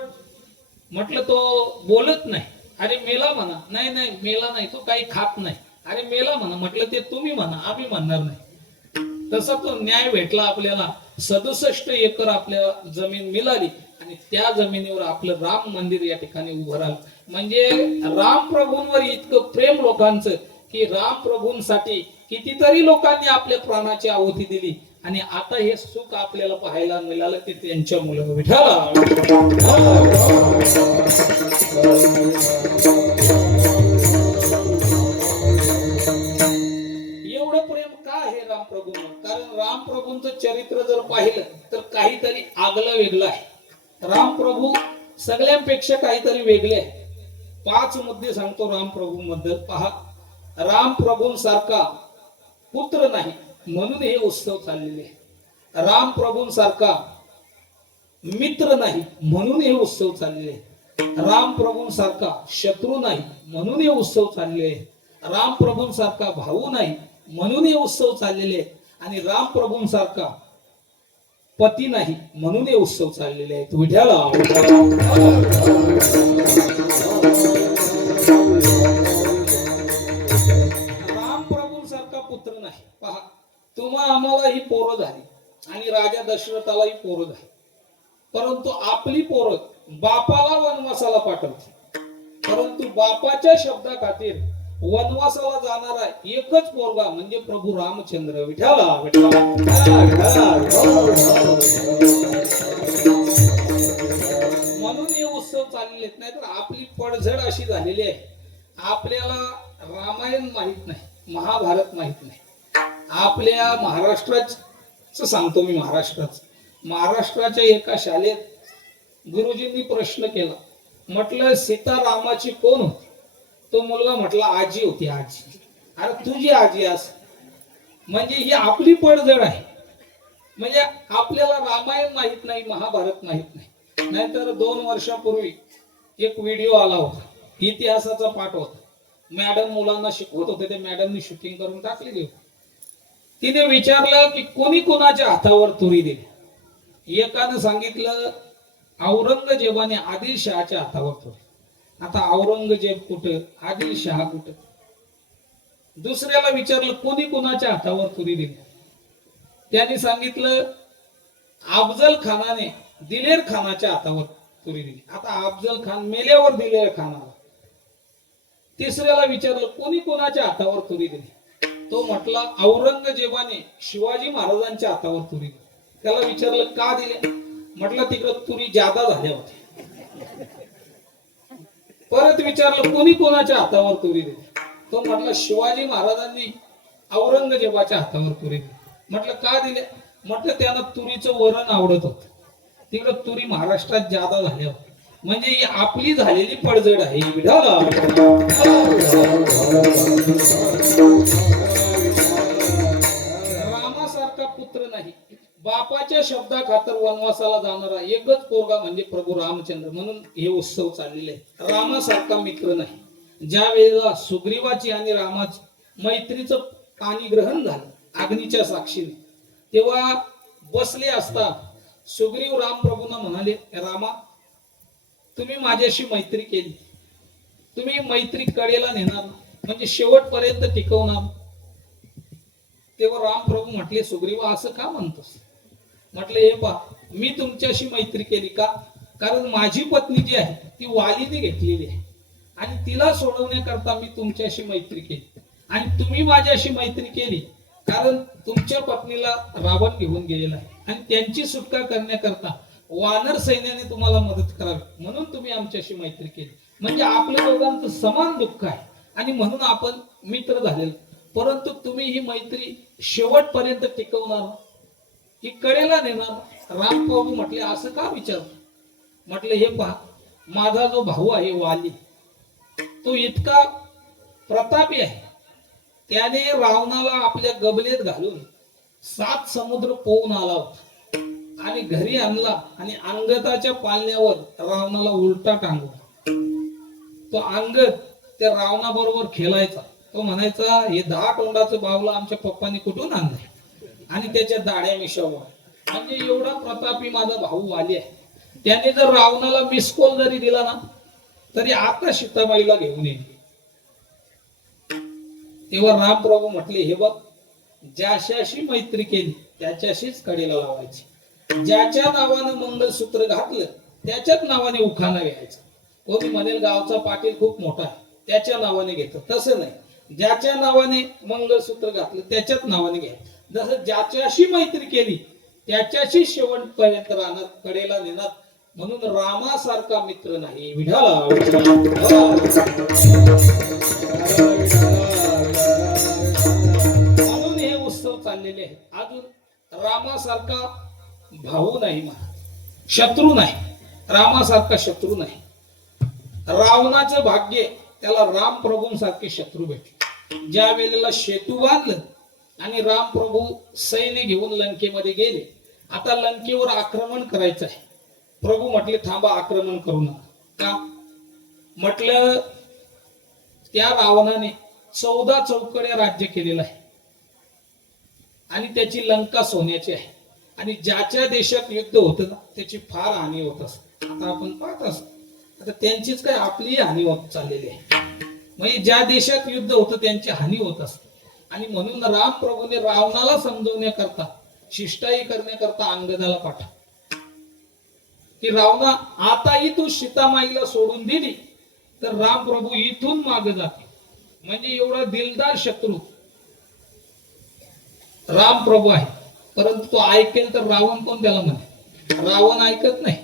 म्हटलं तो बोलत नाही, अरे मेला म्हणा. नाही मेला नाही, तो काही खात नाही, अरे मेला म्हणा. म्हटलं ते तुम्ही म्हणा, आम्ही म्हणणार नाही. तसा तो न्याय भेटला आपल्याला. 67 एकर आपल्या जमीन मिळाली आणि त्या जमिनीवर आपलं राम मंदिर या ठिकाणी उभं राहिलं. म्हणजे राम प्रभूंवर इतकं प्रेम लोकांचं की राम प्रभूंसाठी कितीतरी लोकांनी आपल्या प्राणाची आहुती दिली आणि आता हे सुख आपल्याला पाहायला मिळालं ते त्यांच्या मुलं विठाला. एवढं प्रेम का आहे राम प्रभूंवर? कारण राम प्रभूंचं चरित्र जर पाहिलं तर काहीतरी आगलं वेगळं आहे. राम प्रभू सगळ्यांपेक्षा काहीतरी वेगळे आहे. 5 मुद्दे सांगतो राम प्रभू बद्दल. पहा, राम प्रभूंसारखा पुत्र नाही म्हणून हे उत्सव चाललेले आहे. राम प्रभूंसारखा मित्र नाही म्हणून हे उत्सव चाललेले आहे. राम प्रभूंसारखा शत्रू नाही म्हणून हे उत्सव चाललेले आहे. राम प्रभूंसारखा भाऊ नाही म्हणून हे उत्सव चाललेले आहेत. आणि राम प्रभूंसारखा पती नाही म्हणून हे उत्सव चाललेले आहेत. विठ्ठला राम प्रभूंसारखा पुत्र नाही. पहा, तुम्हा आम्हाला ही पोरं झाली आणि राजा दशरथाला ही पोरं झाली, परंतु आपली पोरं बापाला वनवासाला पाठवते. परंतु बापाच्या शब्दा खातीर वनवासाला जाणारा एकच पोरगा म्हणजे प्रभू रामचंद्र. विठ्ठला विठ्ठला म्हणून हे उत्सव चाललेले आहेत. नाहीतर आपली पडझड अशी झालेली आहे, आपल्याला रामायण माहित नाही, महाभारत माहित नाही. आपल्या महाराष्ट्राचं सांगतो मी, महाराष्ट्राच्या एका शाळेत गुरुजींनी प्रश्न केला, म्हटलं सीता रामाची कोण होती? तो मुलगा म्हटला आजी होती. आजी. अरे तुझी आजी अस म्हणजे ही आपली पडझड आहे. म्हणजे आपल्याला रामायण माहित नाही, महाभारत माहित नाही. नाहीतर 2 वर्षापूर्वी एक व्हिडिओ आला होता, इतिहासाचा पाठ होता. मॅडम मुलांना शिकवत होते, ते मॅडमनी शूटिंग करून टाकलेली होती. तिने विचारलं की कोणी कोणाच्या हातावर तुरी दिली. एकानं सांगितलं औरंगजेबाने आदिलशहाच्या हातावर तुरी. आता औरंगजेब कुठं, आदिलशहा कुठं? दुसऱ्याला विचारलं कोणी कोणाच्या हातावर तुरी दिली. त्यांनी सांगितलं अफजल खानाने दिलेर खानाच्या हातावर तुरी दिली. आता अफजल खान मेल्यावर दिलेर खानाला. तिसऱ्याला विचारलं कोणी कोणाच्या हातावर तुरी दिली. तो म्हटला औरंगजेबाने शिवाजी महाराजांच्या हातावर तुरी दिली. त्याला विचारलं का दिले? म्हटलं तिकडं तुरी जादा झाल्या होत्या. परत विचारलं कोणी कोणाच्या हातावर तुरी दिली. तो म्हटला शिवाजी महाराजांनी औरंगजेबाच्या हातावर तुरी दिली. म्हटलं का दिले? म्हटलं त्यांना तुरीचं वरण आवडत होत. तिकडं तुरी महाराष्ट्रात जादा झाल्या होत्या. म्हणजे ही आपली झालेली पडझड आहे. रामासारखा पुत्र नाही, बापाच्या शब्दा खातर वनवासाला जाणारा एकच पोरगा म्हणजे प्रभू रामचंद्र. म्हणून हे उत्सव चाललेले आहे. रामासारखा मित्र नाही. ज्या वेळेला सुग्रीवाची आणि रामाची मैत्रीचं पाणीग्रहण झालं अग्नीच्या साक्षीने, तेव्हा बसले असता सुग्रीव राम प्रभूंना म्हणाले, रामा तुम्ही माझ्याशी मैत्री केली, तुम्ही मैत्री कडेला नेणार म्हणजे शेवटपर्यंत टिकवणार. तेव्हा राम प्रभू म्हटले, सुग्रीवा असं का म्हणतोस? म्हटले हे पहा, मी तुमच्याशी मैत्री केली का? कारण माझी पत्नी जी आहे ती वालीने घेतलेली आहे आणि तिला सोडवण्याकरता मी तुमच्याशी मैत्री केली. आणि तुम्ही माझ्याशी मैत्री केली कारण तुमच्या पत्नीला रावण घेऊन गेलेला आहे आणि त्यांची सुटका करण्याकरता वानर सैन्याने तुम्हाला मदत करावी म्हणून तुम्ही आमच्याशी मैत्री केली. म्हणजे आपल्या दोघांचं समान दुःख आहे आणि म्हणून आपण मित्र झालेलो. परंतु तुम्ही ही मैत्री शेवटपर्यंत टिकवणार, ही कडेला नेणार. राम प्रभू म्हटले असं का विचार? म्हटले हे पहा, माझा जो भाऊ आहे वाली, तो इतका प्रतापी आहे, त्याने रावणाला आपल्या गबलेत घालून 7 समुद्र पोहून आला होता आणि घरी आणला आणि अंगदाच्या पालण्यावर रावणाला उलटा टांगला. तो अंगद त्या रावणाबरोबर खेळायचा. तो म्हणायचा हे 10 तोंडाचं बावला आमच्या पप्पांनी कुठून आणलंय आणि त्याच्या दाढ्या मिशावा. म्हणजे एवढा प्रतापी माझा भाऊ वाली आहे. त्याने जर रावणाला मिसकॉल जरी दिला ना तरी आता सीताबाईला घेऊन येईल. तेव्हा राम प्रभू म्हटले हे बघ, ज्याच्याशी मैत्री केली त्याच्याशीच कडेला लावायची. ज्याच्या नावानं मंगळसूत्र घातलं त्याच्याच नावाने उखाणा घ्यायचा. कोणी म्हणेल गावचा पाटील खूप मोठा आहे त्याच्या नावाने घेतो, तसं नाही. ज्याच्या नावाने मंगळसूत्र घातलं त्याच्याच नावाने घ्यायचं. जसं ज्याच्याशी मैत्री केली त्याच्याशी शेवटपर्यंत राहणार, कडेला नेणार. म्हणून रामासारखा मित्र नाही. विठाला म्हणून हे उत्सव चाललेले आहेत. अजून रामासारखा भाऊ नाही, शत्रू नाही. रामासारखा शत्रू नाही. रावणाचं भाग्य त्याला राम प्रभूंसारखे शत्रू भेटले. ज्या वेळेला सेतू बांधलं आणि राम प्रभू सैन्य घेऊन लंकेमध्ये गेले. आता लंकेवर आक्रमण करायचं आहे. प्रभू म्हटले थांबा, आक्रमण करू नका. का? म्हटलं त्या रावणाने 14 चौकड्या राज्य केलेलं आहे आणि त्याची लंका सोन्याची आहे आणि ज्याच्या देशात युद्ध होतं ना त्याची फार हानी होत असते. आता आपण पाहत असतो आता त्यांचीच काय आपली हानी होत चाललेली आहे. म्हणजे ज्या देशात युद्ध होतं त्यांची हानी होत असते आणि म्हणून राम प्रभूने रावणाला समजवण्याकरता, शिष्टाई करण्याकरता अंगदाला पाठव की रावणा आताही तू सीतामाईला सोडून दिली तर राम प्रभू इथून मागे जातील. म्हणजे एवढा दिलदार शत्रू राम प्रभू आहे, परंतु तो ऐकेल तर रावण कोण त्याला म्हणे. रावण ऐकत नाही.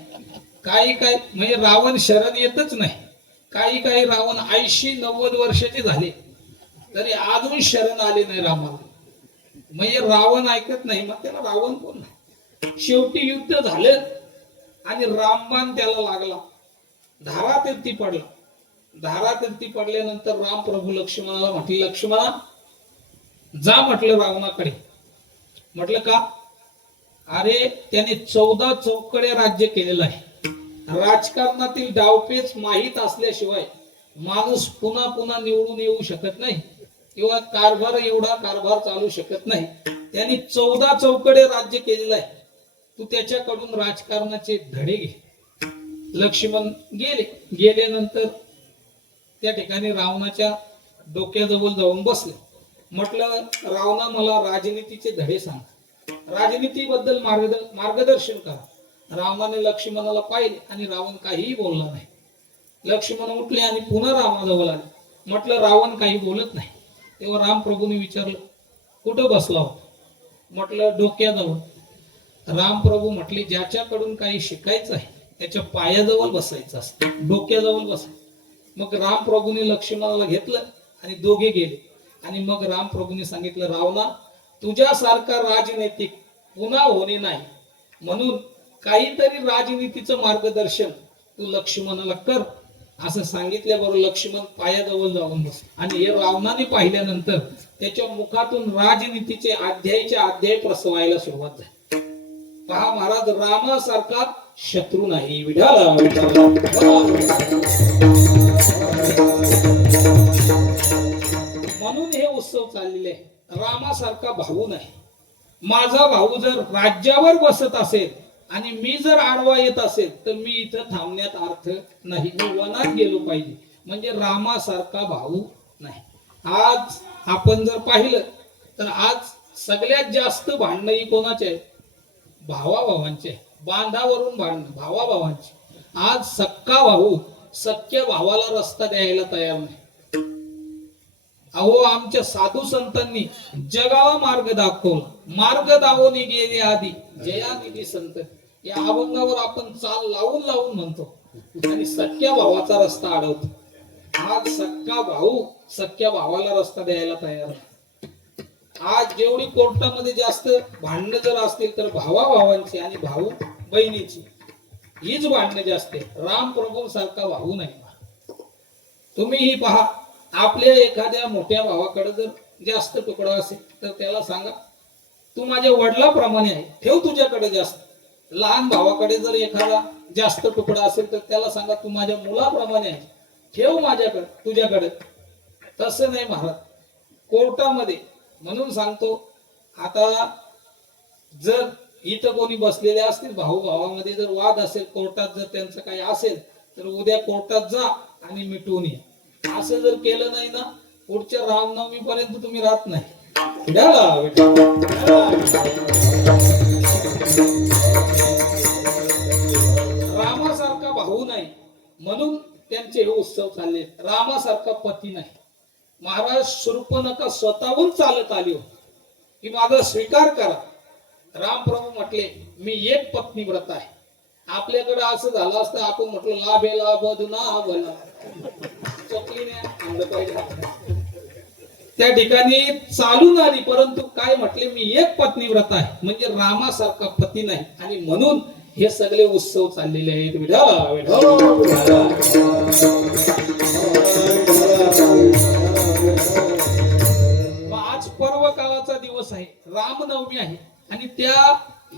काही म्हणजे रावण शरण येतच नाही. काही रावण 80-90 वर्षाचे झाले तरी अजून शरण आले नाही रामाला. म्हणजे रावण ऐकत नाही, मग त्याला रावण कोण नाही. शेवटी युद्ध झालं आणि रामबाण त्याला लागला, धारातीर्थी पडला. धारातीर्थी पडल्यानंतर राम प्रभू लक्ष्मणाला म्हटले, लक्ष्मणा जा म्हटलं रावणाकडे. म्हटलं का? अरे त्याने 14 चौकड्या राज्य केलेलं आहे. राजकारणातील डावपेच माहीत असल्याशिवाय माणूस पुन्हा पुन्हा निवडून येऊ शकत नाही किंवा एवढा कारभार चालू शकत नाही. त्यांनी 14 चौकड्या राज्य केलेलं आहे. तू त्याच्याकडून राजकारणाचे धडे घे. लक्ष्मण गेल्यानंतर त्या ठिकाणी रावणाच्या डोक्याजवळ जाऊन बसले. म्हटलं रावणा मला राजनीतीचे धडे सांग, राजनीतीबद्दल मार्गदर्शन करा. रावणाने लक्ष्मणाला पाहिले आणि रावण काहीही बोलला नाही. लक्ष्मण उठले आणि पुन्हा रावणाजवळ आले. म्हटलं रावण काही बोलत नाही. तेव्हा राम प्रभूने विचारलं कुठं बसला होता? म्हटलं डोक्याजवळ. राम प्रभू म्हटले ज्याच्याकडून काही शिकायचं आहे त्याच्या पायाजवळ बसायचं असतं, डोक्याजवळ बसायचं. मग राम प्रभूने लक्ष्मणाला घेतलं आणि दोघे गेले. आणि मग राम प्रभूने सांगितलं रावणा तुझ्यासारखा राजनैतिक पुन्हा होणे नाही, म्हणून काहीतरी राजनीतीचं मार्गदर्शन तू लक्ष्मणाला कर. असं सांगितल्याबरोबर लक्ष्मण पायाजवळ जाऊन बसला. आणि हे रावणाने पाहिल्यानंतर त्याच्या मुखातून राजनीतीचे अध्याय प्रसवायला सुरुवात झाली. पहा महाराज, रामासारखा शत्रू नाही. विठाला म्हणून हे उत्सव चाललेले आहे. रामासारखा भाऊ नाही. माझा भाऊ जर राज्यावर बसत असेल आणि मी जर आडवा येत असेल तर मी इथं थांबण्यात अर्थ नाही. मी वनात गेलो पाहिजे. म्हणजे रामासारखा भाऊ नाही. आज आपण जर पाहिलं तर आज सगळ्यात जास्त भांडणं ही कोणाचे आहेत? भावाभावांचे. बांधावरून भांडणं भावाभावांचे. आज सक्का भाऊ सख्या भावाला रस्ता द्यायला तयार नाही. अहो आमच्या साधू संतांनी जगाला मार्ग दाखवला. मार्ग दावोनी गेले आधी जयानिधी संत. या अभंगावर आपण चाल लावून म्हणतो आणि सख्या भावाचा रस्ता अडवतो. आज सक्का भाऊ सख्या भावाला रस्ता द्यायला तयार नाही. आज जेवढी कोर्टामध्ये जास्त भांडणं जर असतील तर भावाभावांची आणि भाऊ बहिणीची हीच भांडणं जास्त आहे. राम प्रभू सारखा भाऊ नाही. तुम्ही ही पहा, आपल्या एखाद्या मोठ्या भावाकडे जर जास्त तुकडा असेल तर त्याला सांगा तू माझ्या वडिलाप्रमाणे आहे, ठेव तुझ्याकडे जास्त. लहान भावाकडे जर एखादा जास्त तुकडा असेल तर त्याला सांगा तू माझ्या मुलाप्रमाणे आहे, ठेव माझ्याकडे तुझ्याकडे. तसं नाही महाराज कोर्टामध्ये. म्हणून सांगतो, आता जर इथं कोणी बसलेले असतील भाऊ भावामध्ये जर वाद असेल, कोर्टात जर त्यांचं काही असेल तर उद्या कोर्टात जा आणि मिटवून ये. असं जर केलं नाही ना पुढच्या रामनवमी पर्यंत तुम्ही राहत नाही. रामासारखा भाऊ नाही म्हणून त्यांचे हे उत्सव चालले. रामासारखा पती नाही. महाराज शूर्पणखा स्वतःहून चालत आली होती की माझा स्वीकार करा. राम प्रभू म्हटले मी एक पत्नी व्रत आहे. आपल्याकडे असं झालं असतं आपण म्हटलं लाभेला बदना भला चकलीने आणलं पाहिजे. त्या ठिकाणी चालून आली, परंतु काय म्हटले मी एक पत्नी व्रत आहे. म्हणजे रामासारखा पती नाही आणि म्हणून हे सगळे उत्सव चाललेले आहेत. विठाला विठाला महत्वाचा दिवस आहे, रामनवमी आहे आणि त्या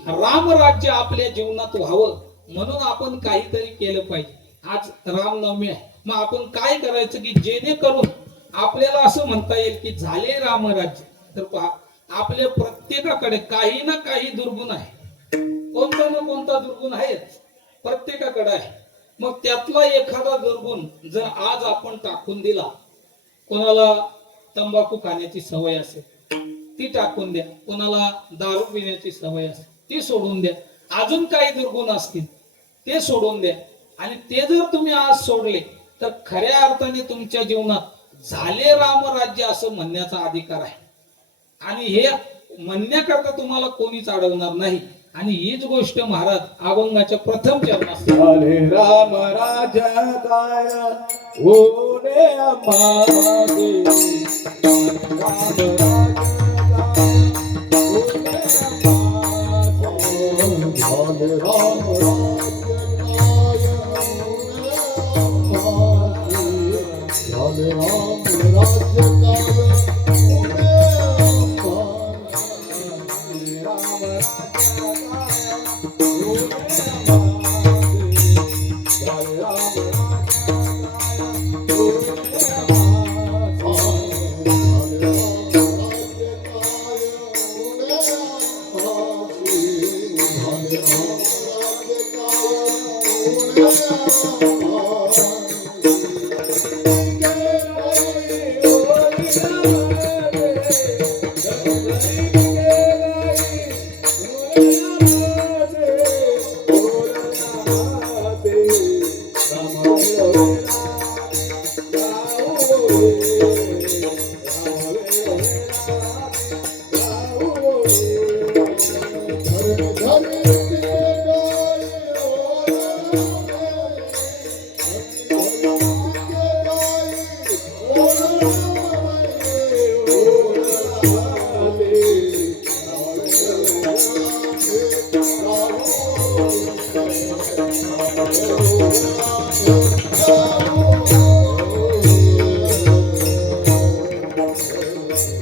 रामराज्य आपल्या जीवनात व्हावं म्हणून आपण काहीतरी केलं पाहिजे. आज रामनवमी आहे, मग आपण काय करायचं की जेणेकरून आपल्याला असं म्हणता येईल की झाले रामराज्य. तर पहा, आपल्या प्रत्येकाकडे काही ना काही दुर्गुण आहे, कोणता ना कोणता दुर्गुण आहे, प्रत्येकाकडे आहे. मग त्यातला एखादा दुर्गुण जर आज आपण टाकून दिला, कोणाला तंबाखू खाण्याची सवय असेल ती टाकून द्या, कोणाला दारू पिण्याची सवय असेल ती सोडून द्या, अजून काही दुर्गुण असतील ते सोडून द्या. आणि ते जर तुम्ही आज सोडले तर खऱ्या अर्थाने तुमच्या जीवनात झाले रामराज्य असं म्हणण्याचा अधिकार आहे. आणि हे म्हणण्याकरता तुम्हाला कोणीच अडवणार नाही. आणि हीच गोष्ट महाराज अभंगाच्या प्रथम चरणात झाले राम राज्य काय ओने आमागे राम राज्य झाले राम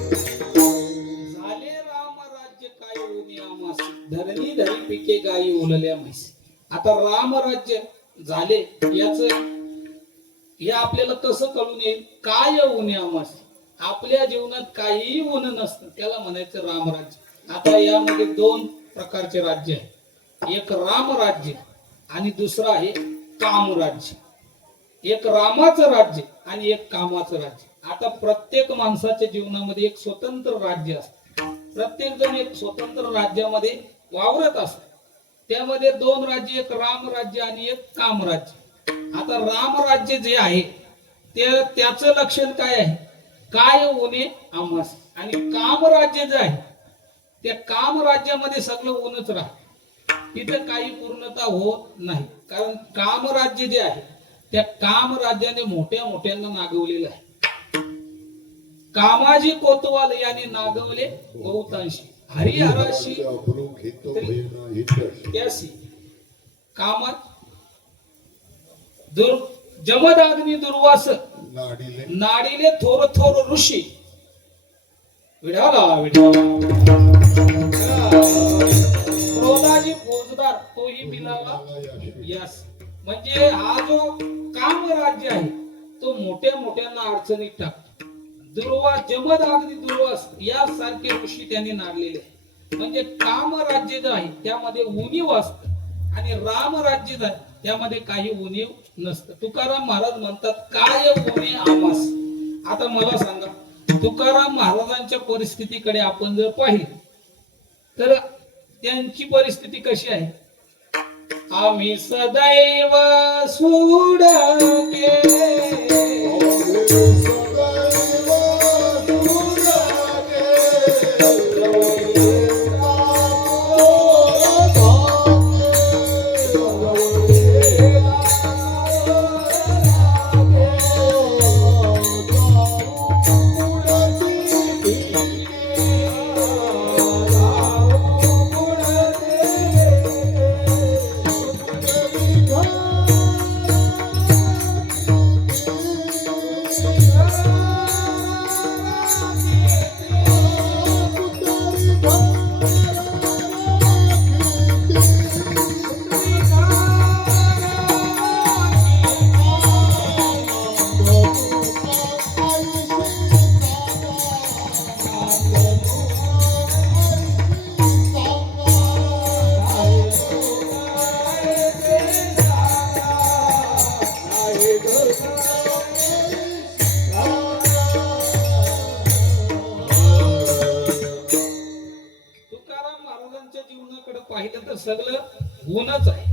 झाले राम राज्य धरणी धरी पिके गायी उलल्या म्हैस. आता रामराज्य झाले याच हे आपल्याला कसं कळून येईल? काय ऊन आमास, आपल्या जीवनात काहीही ऊन नसतं त्याला म्हणायचं रामराज्य. आता यामध्ये दोन प्रकारचे राज्य आहे, एक रामराज्य आणि दुसरं आहे कामराज्य. एक रामाचं राज्य आणि एक कामाचं राज्य. आता प्रत्येक माणसाच्या जीवनामध्ये एक स्वतंत्र राज्य असतं, प्रत्येक जण एक स्वतंत्र राज्यामध्ये वावरत असत. त्यामध्ये दोन राज्य, एक रामराज्य आणि एक कामराज्य. आता रामराज्य जे आहे त्याचं लक्षण काय आहे? काय ऊने आम्हास. आणि कामराज्य जे आहे त्या कामराज्यामध्ये सगळं ऊनच राहत, तिथे काही पूर्णता होत नाही. कारण कामराज्य जे आहे त्या कामराज्याने मोठ्या मोठ्यांना नागवलेलं आहे. कामाजी कोतवाल याने नागवले बहुतांशी, हरिहराशी त्यासी कामात जमदाग्नी दुर्वास नाडीले थोर थोर ऋषी. विढाला क्रोधाजी फौजदार तोही बिलाला यास. म्हणजे हा जो कामराज्य आहे तो मोठ्या मोठ्यांना अडचणीत टाकतो. दुर्वास, जमदाग्नी दुर्वास यासारखे ऋषी त्यांनी नाडलेले. म्हणजे कामराज्य जे आहे त्यामध्ये उणीव असतं आणि रामराज्य जे आहे त्यामध्ये काही उणीव नसतं. तुकाराम महाराज म्हणतात काय उणे आमास. आता मला सांगा, तुकाराम महाराजांच्या परिस्थितीकडे आपण जर पाहिली तर त्यांची परिस्थिती कशी आहे? आम्ही सदैव सोडके पाहिलं तर सगळं ऊनच आहे.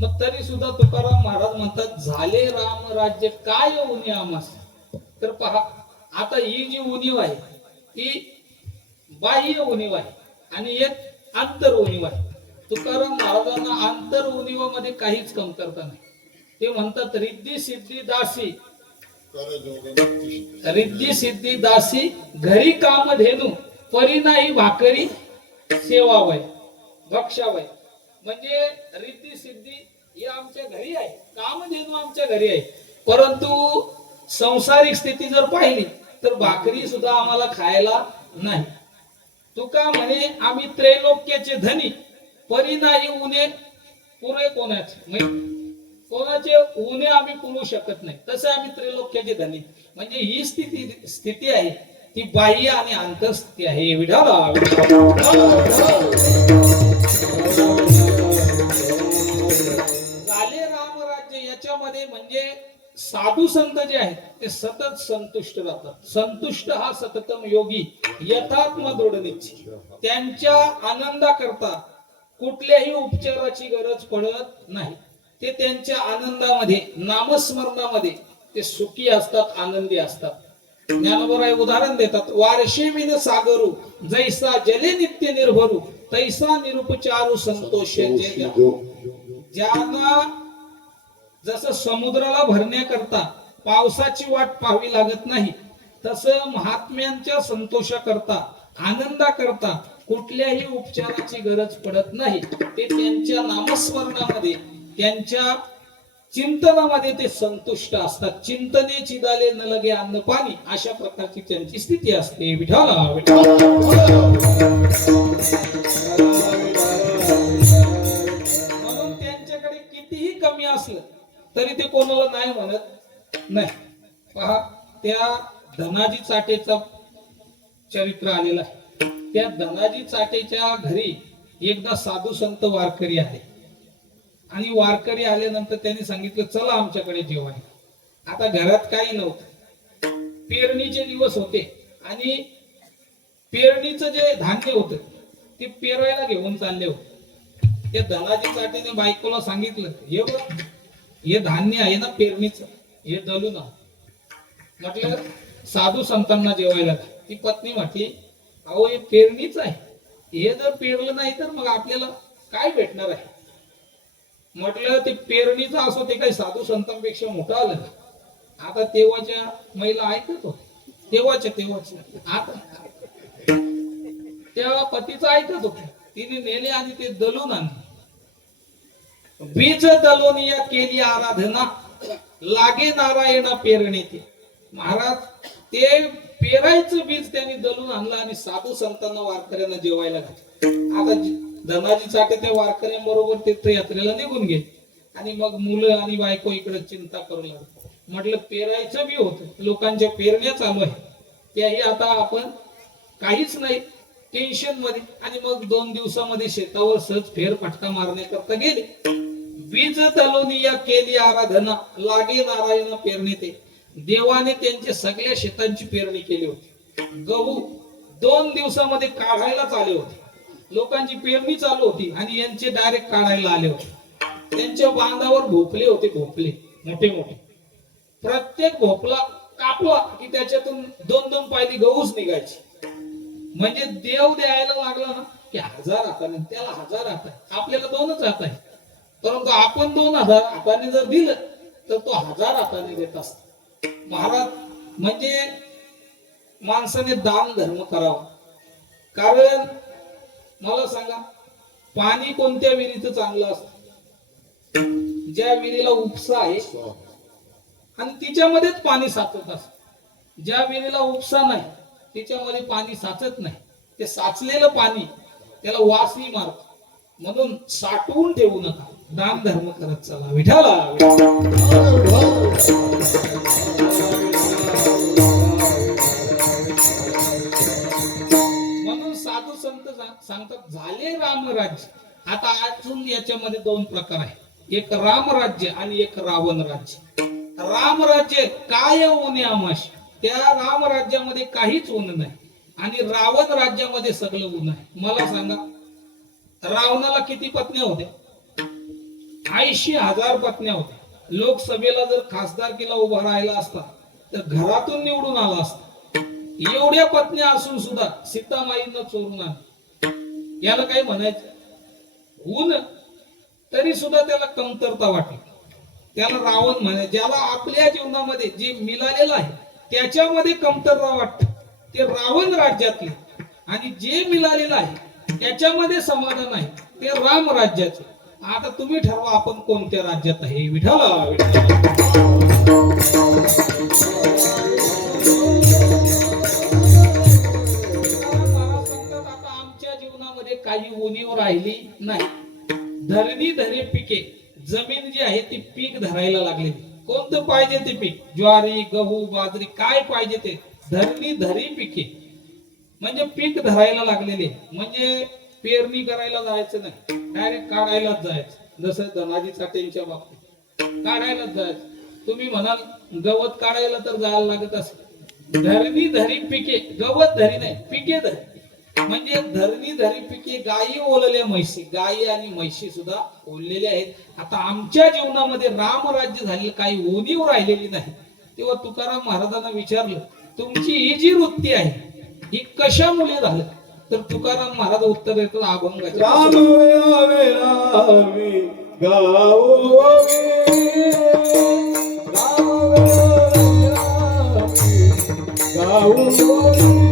मग तरी सुद्धा तुकाराम महाराज म्हणतात झाले राम राज्य काय उणी आमास. तर पहा आता ही जी उणीव आहे ती बाह्य उणीव आहे आणि एक आंतर उणीव आहे. तुकाराम महाराजांना आंतर उणीवामध्ये काहीच कमतरता नाही. ते म्हणतात रिद्धी सिद्धी दासी, रिद्धी सिद्धी दासी घरी काम धेनू परी नाही भाकरी सेवावय भक्षावय. म्हणजे रिद्धी सिद्धी हे आमच्या घरी आहे, काम धेनू आमच्या घरी आहे, परंतु संसारिक स्थिती जर पाहिली तर भाकरी सुद्धा आम्हाला खायला नाही. तुका म्हणे आम्ही त्रैलोक्याचे धनी परी नाही उणे पुरे कोणाचे. म्हणजे कोणाचे उणे आम्ही पुरू शकत नाही, तसे आम्ही त्रैलोक्याचे धनी. म्हणजे ही स्थिती आहे ती बाह्य आणि आंतर स्थिती आहे. विठाला झाले रामराज्य याच्यामध्ये म्हणजे साधू संत जे आहेत ते सतत संतुष्ट राहतात. संतुष्ट हा सततम योगी यथात्म दृढ निश्चय. त्यांच्या आनंदाकरता कुठल्याही उपचाराची गरज पडत नाही. ते त्यांच्या आनंदामध्ये नामस्मरणामध्ये ते सुखी असतात, आनंदी असतात. ज्ञानोबराय उदाहरण देतात, वारशे विन सागरू जैसा जले नित्य निर्भरू तैसा निरुपचारू संतोष. ज्यांना जसं समुद्राला भरण्याकरता पावसाची वाट पाहावी लागत नाही, तसं महात्म्यांच्या संतोषाकरता आनंदाकरता कुठल्याही उपचाराची गरज पडत नाही. ते त्यांच्या नामस्मरणामध्ये त्यांच्या चिंतनामध्ये ते संतुष्ट असतात. चिंतने चिदाले न लगे अन्न पाणी अशा प्रकारची त्यांची स्थिती असते. विठाला म्हणून त्यांच्याकडे कितीही कमी असलं तरी ते कोणाला नाही म्हणत नाही. पहा त्या धनाजी चाटेचा चरित्र आलेला आहे. त्या धनाजी चाटेच्या घरी एकदा साधू संत वारकरी आले आणि वारकरी आल्यानंतर त्यांनी सांगितलं चला आमच्याकडे जेवायला. आता घरात काही नव्हतं, पेरणीचे दिवस होते आणि पेरणीचं जे धान्य होतं ते पेरायला घेऊन चालले होते. त्या धनाजी चाटेने बायकोला सांगितलं हे बघ हे धान्य आहे ना पेरणीचं, हे दलू ना. म्हटलं साधू संतांना जेवायला. ती पत्नी म्हटली अहो हे पेरणीच आहे, हे जर पेरलं नाही तर मग आपल्याला काय भेटणार आहे. म्हटलं ते पेरणीचं असो ते काही साधू संतांपेक्षा मोठं आलं. आता तेव्हाच्या महिला ऐकत होत्या, तेव्हाच्या आता त्या पतीचं ऐकत होत्या. तिने नेले आणि ते दलून आणले. बीज दलोनिया केली आराधना लागे नारायणा पेरणे. ते महाराज ते पेरायचं बीज त्यांनी दलून आणलं आणि साधू संतांना वारकऱ्यांना जेवायला घातलं. आता धनाजी चाटे त्या वारकऱ्यांबरोबर तीर्थयात्रेला निघून गेले आणि मग मुलं आणि बायको इकडे चिंता करू लागले. म्हटलं पेरायचं बी होतं, लोकांच्या पेरण्या चालू आहे, त्याही आता आपण काहीच नाही टेन्शन मध्ये. आणि मग 2 दिवसामध्ये शेतावर सहज फेरफटका मारण्याकरता गेले. बीज तलोनिया केली आराधना लागे नारायण पेरणे. ते देवाने त्यांच्या सगळ्या शेतांची पेरणी केली होती. गहू 2 दिवसामध्ये काढायलाच आले होते. लोकांची पेरणी चालू होती आणि यांचे डायरेक्ट काढायला आले होते. त्यांच्या बांधावर भोपले होते, भोपले मोठे मोठे. प्रत्येक भोपला कापला की त्याच्यातून 2-2 पायली गहूच निघायची. म्हणजे देव द्यायला लागला ना की 1000 हाताने, त्याला 1000 हात आहे, आपल्याला 2च हात आहे. परंतु आपण 2000 हाताने जर दिलं तर तो 1000 हाताने देत असतो. महाराज म्हणजे माणसाने दान धर्म करावा. कारण मला सांगा पाणी कोणत्या विहिरीचं चांगलं असतं? ज्या विहिरीला उपसा आहे आणि तिच्यामध्येच पाणी साचत असत. ज्या विहिरीला उपसा नाही तिच्यामध्ये पाणी साचत नाही. ते साचलेलं पाणी त्याला वासही मारत. म्हणून साठवून ठेवू नका, दान धर्म करत चला. विठाला म्हणून साधू संत सांगतात झाले रामराज्य. आता अजून याच्यामध्ये 2 प्रकार आहे, एक रामराज्य आणि एक रावण राज्य. रामराज्य काय ऊन आमाश, त्या रामराज्यामध्ये काहीच ऊन नाही आणि रावण राज्यामध्ये सगळं ऊन आहे. मला सांगा रावणाला किती पत्न्या होत्या? 80,000 पत्न्या होत्या. लोकसभेला जर खासदारकीला उभा राहिला असता तर घरातून निवडून आला असता. एवढ्या पत्न्या असून सुद्धा सीतामाईंना चोरून आण याला काय म्हणायचं? ऊन तरी सुद्धा त्याला कमतरता वाटली. त्याला रावण म्हणे. ज्याला आपल्या जीवनामध्ये जे मिळालेलं आहे त्याच्यामध्ये कमतरता वाटते ते रावण राज्यातले, आणि जे मिळालेलं आहे त्याच्यामध्ये समाधान आहे ते राम राज्याचे. आता तुम्ही ठरवा आपण कोणत्या राज्यात आहे. विठाला आता आमच्या जीवनामध्ये काही उणीव राहिली नाही. धरणी धरे पिके, जमीन जी आहे ती पीक धरायला लागली. कोणतं पाहिजे ते पीक, ज्वारी गहू बाजरी काय पाहिजे ते धरणी धरी पिके, म्हणजे पीक धरायला लागलेले. म्हणजे पेरणी करायला जायचं नाही, डायरेक्ट काढायलाच जायचं. जसं धनाजी चाटेंच्या बाबतीत काढायलाच जायचं. तुम्ही म्हणाल गवत काढायला तर जायला लागत असेल. धरणी धरी पिके, गवत धरी नाही पिके धरी, म्हणजे धरणी धरी पिके. गायी ओलल्या म्हैशी, गायी आणि म्हैशी सुद्धा ओललेल्या आहेत. आता आमच्या जीवनामध्ये रामराज्य झालेलं काही उणीव राहिलेली नाही. तेव्हा तुकाराम महाराजांना विचारलं तुमची ही जी वृत्ती आहे ही कशामुळे झालं? तर तुकाराम महाराज उत्तर देतात अभंगाच्या. राम यावे रामी गावोवी, राम यावे रामी गावोवी.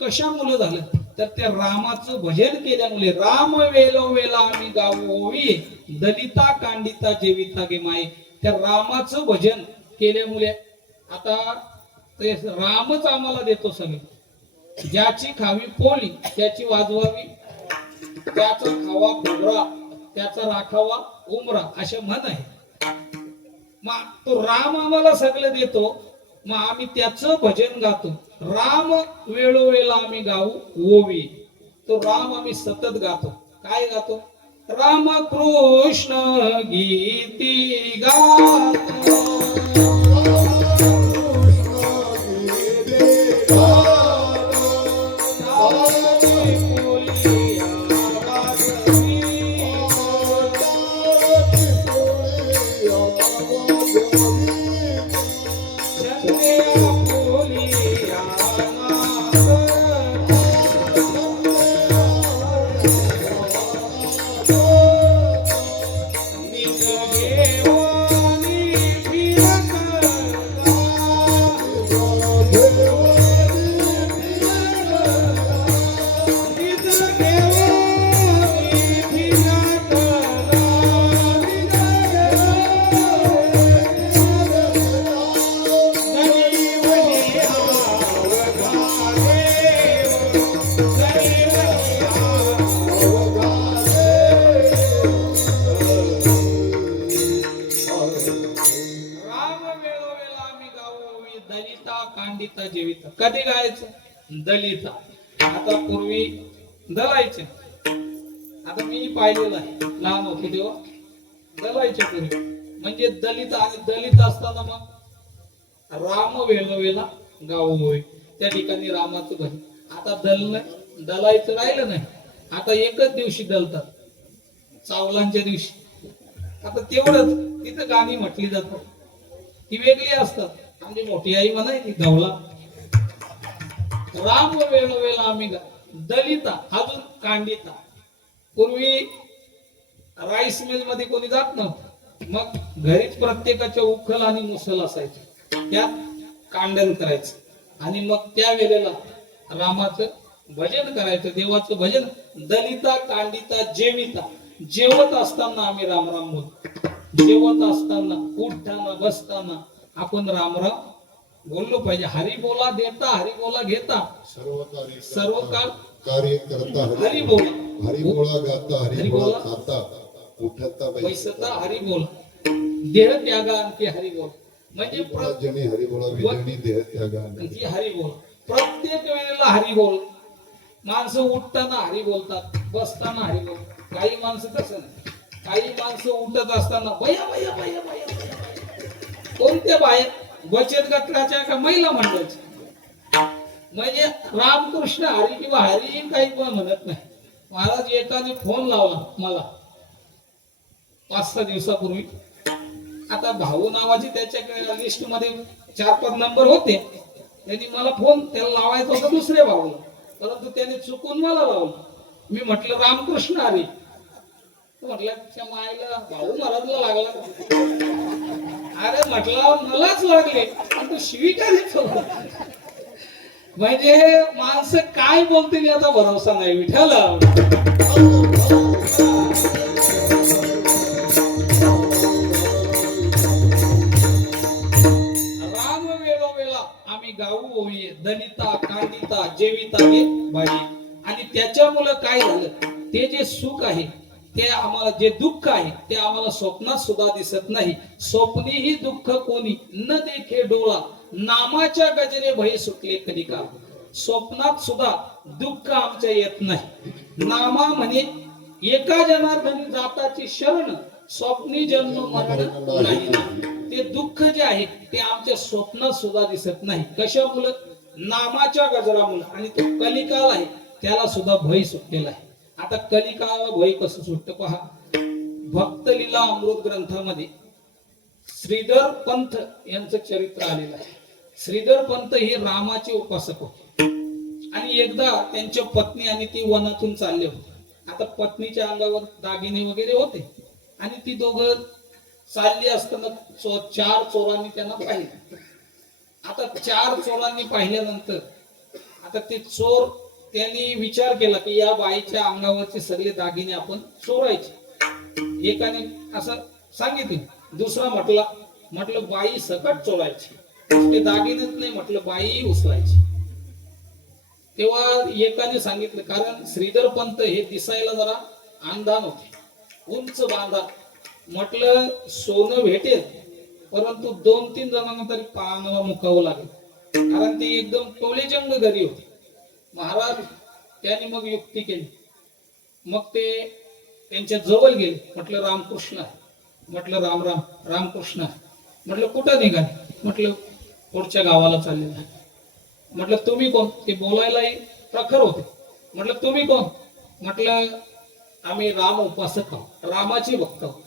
कशामुळे झालं तर त्या रामाचं भजन केल्यामुळे. राम वेलो वेला आम्ही गावोवी, दलिता कांडिता जेविता गे माये. त्या रामाचं भजन केल्यामुळे आता ते रामच आम्हाला देतो सगळे. ज्याची खावी पोळी त्याची वाजवावी, त्याचा खावा खोबरा त्याचा राखावा उमरा, अशा म्हण आहे. मग तो राम आम्हाला सगळं देतो, मग आम्ही त्याचं भजन गातो. राम वेळोवेळा आम्ही गाऊ ओवी, तो राम आम्ही सतत गातो. काय गातो? राम कृष्ण गीती गातो. कांडिता जेविता. कधी गायचं? दलिता. आता पूर्वी दलायचे. आता मी पाहिलेलं आहे, लहान होतो तेव्हा दलायचे पूर्वी. म्हणजे दलित, आणि दलित असताना मग राम वेळोवेळा गाव होय, त्या ठिकाणी रामाचं भजन. आता दलायचं राहिलं नाही. आता एकच दिवशी दलतात, चावलांच्या दिवशी. आता तेवढंच तिथं गाणी म्हटली जातात, ती वेगळी असतात. आमची मोठी आई म्हणायची गवला राम वेळोवेळ आम्ही दलिता अजून कांडिता. पूर्वी राईस मिल मध्ये कोणी जात नव्हतं, मग घरीच प्रत्येकाच्या उखल आणि मुसल असायचे, त्यात कांडण करायचं आणि मग त्या वेळेला रामाचं भजन करायचं, देवाचं भजन. दलिता कांडिता जेविता, जेवत असताना आम्ही राम राम बोलतो. जेवत असताना, उठताना, बसताना आपण राम राम बोललो पाहिजे. हरी बोला देता, हरी बोला घेता, सर्व काळ कार्य करता हरी बोला, हरी बोला गाता हरी बोला खाता उठता बैसता हरी बोला, देह त्यागा आणखी हरी बोल. म्हणजे जनी हरी बोला विजनी देह त्यागा आणखी हरी बोल. प्रत्येक वेळेला हरी बोल. माणसं उठताना हरी बोलतात, बसताना हरी बोल. काही माणसं तसं नाही. काही माणसं उठत असताना बया बया बया बया बया. कोणत्या बाहेर बचत गटाच्या का महिला मंडळाच्या. म्हणजे रामकृष्ण हरी किंवा हरी काही पण म्हणत नाही. महाराज एकाने फोन लावला मला 5-6 दिवसापूर्वी. आता भाऊ नावाची त्याच्याकडे लिस्ट मध्ये 4-5 नंबर होते. त्यांनी मला फोन त्याला लावायचा होता दुसऱ्या भाऊला, परंतु त्याने चुकून मला लावलं. मी म्हटलं रामकृष्ण हरी. म्हटलं त्या मायला भाऊ महाराजला लागला. अरे म्हटलं मलाच लागले पण तू शिवी का देतो. म्हणजे माणसं काय बोलतील याचा भरोसा नाही. विठ्ठल राम वेळोवेळा आम्ही गाऊ होई दलिता कांडिता जेविता हे बाई. आणि त्याच्यामुळे काय झालं, ते जे सुख आहे ते आम्हाला, जे दुःख आहे ते आम्हाला स्वप्नात सुद्धा दिसत नाही. स्वप्नीही दुःख कोणी न देखे डोळा, नामाच्या गजरे भय सुटले कलिका. स्वप्नात सुद्धा दुःख आमच्या येत नाही. नामा म्हणे एका जनार्दनी जाताची शरण, स्वप्नी जन्म मरण नाही. ते दुःख जे आहे ते आमच्या स्वप्नात सुद्धा दिसत नाही. कशामुळं? नामाच्या गजरामुळे. आणि तो कलिकाल आहे त्याला सुद्धा भय सुटलेला आहे. आता कलिकाला भय कसं सुटतं पहा. भक्त लीला अमृत ग्रंथामध्ये श्रीधर पंथ यांचं चरित्र आलेलं आहे. श्रीधर पंथ हे रामाचे उपासक होते आणि एकदा त्यांच्या पत्नी आणि ती वनातून चालले होते. आता पत्नीच्या अंगावर दागिने वगैरे होते आणि ती दोघं चालली असताना 4 चोरांनी त्यांना पाहिले. आता 4 चोरांनी पाहिल्यानंतर आता ते चोर त्यांनी विचार केला की या बाईच्या अंगावरचे सगळे दागिने आपण चोरायचे. एकाने असं सांगितलं, दुसरा म्हटलं बाई सकट चोरायची, ते दागिनेच नाही म्हटलं बाई उचलायची. तेव्हा एकाने सांगितलं, कारण श्रीधर पंत हे दिसायला जरा अंधान होते, उंच बांधा. म्हटलं सोनं भेटेल परंतु 2-3 जणांना तरी पानाला मुकावं लागेल, कारण ते एकदम टोलेजंग घरी होते. महाराज त्यांनी मग युक्ती केली. मग ते त्यांच्या जवळ गेले. म्हटलं रामकृष्ण आहे. म्हटलं राम राम. रामकृष्ण आहे. म्हटलं कुठं निघाले? म्हटलं पुढच्या गावाला चाललेलं आहे. म्हटलं तुम्ही कोण? ते बोलायलाही प्रखर होते. म्हटलं तुम्ही कोण? म्हटलं आम्ही राम उपासक आहोत, रामाची भक्त आहोत.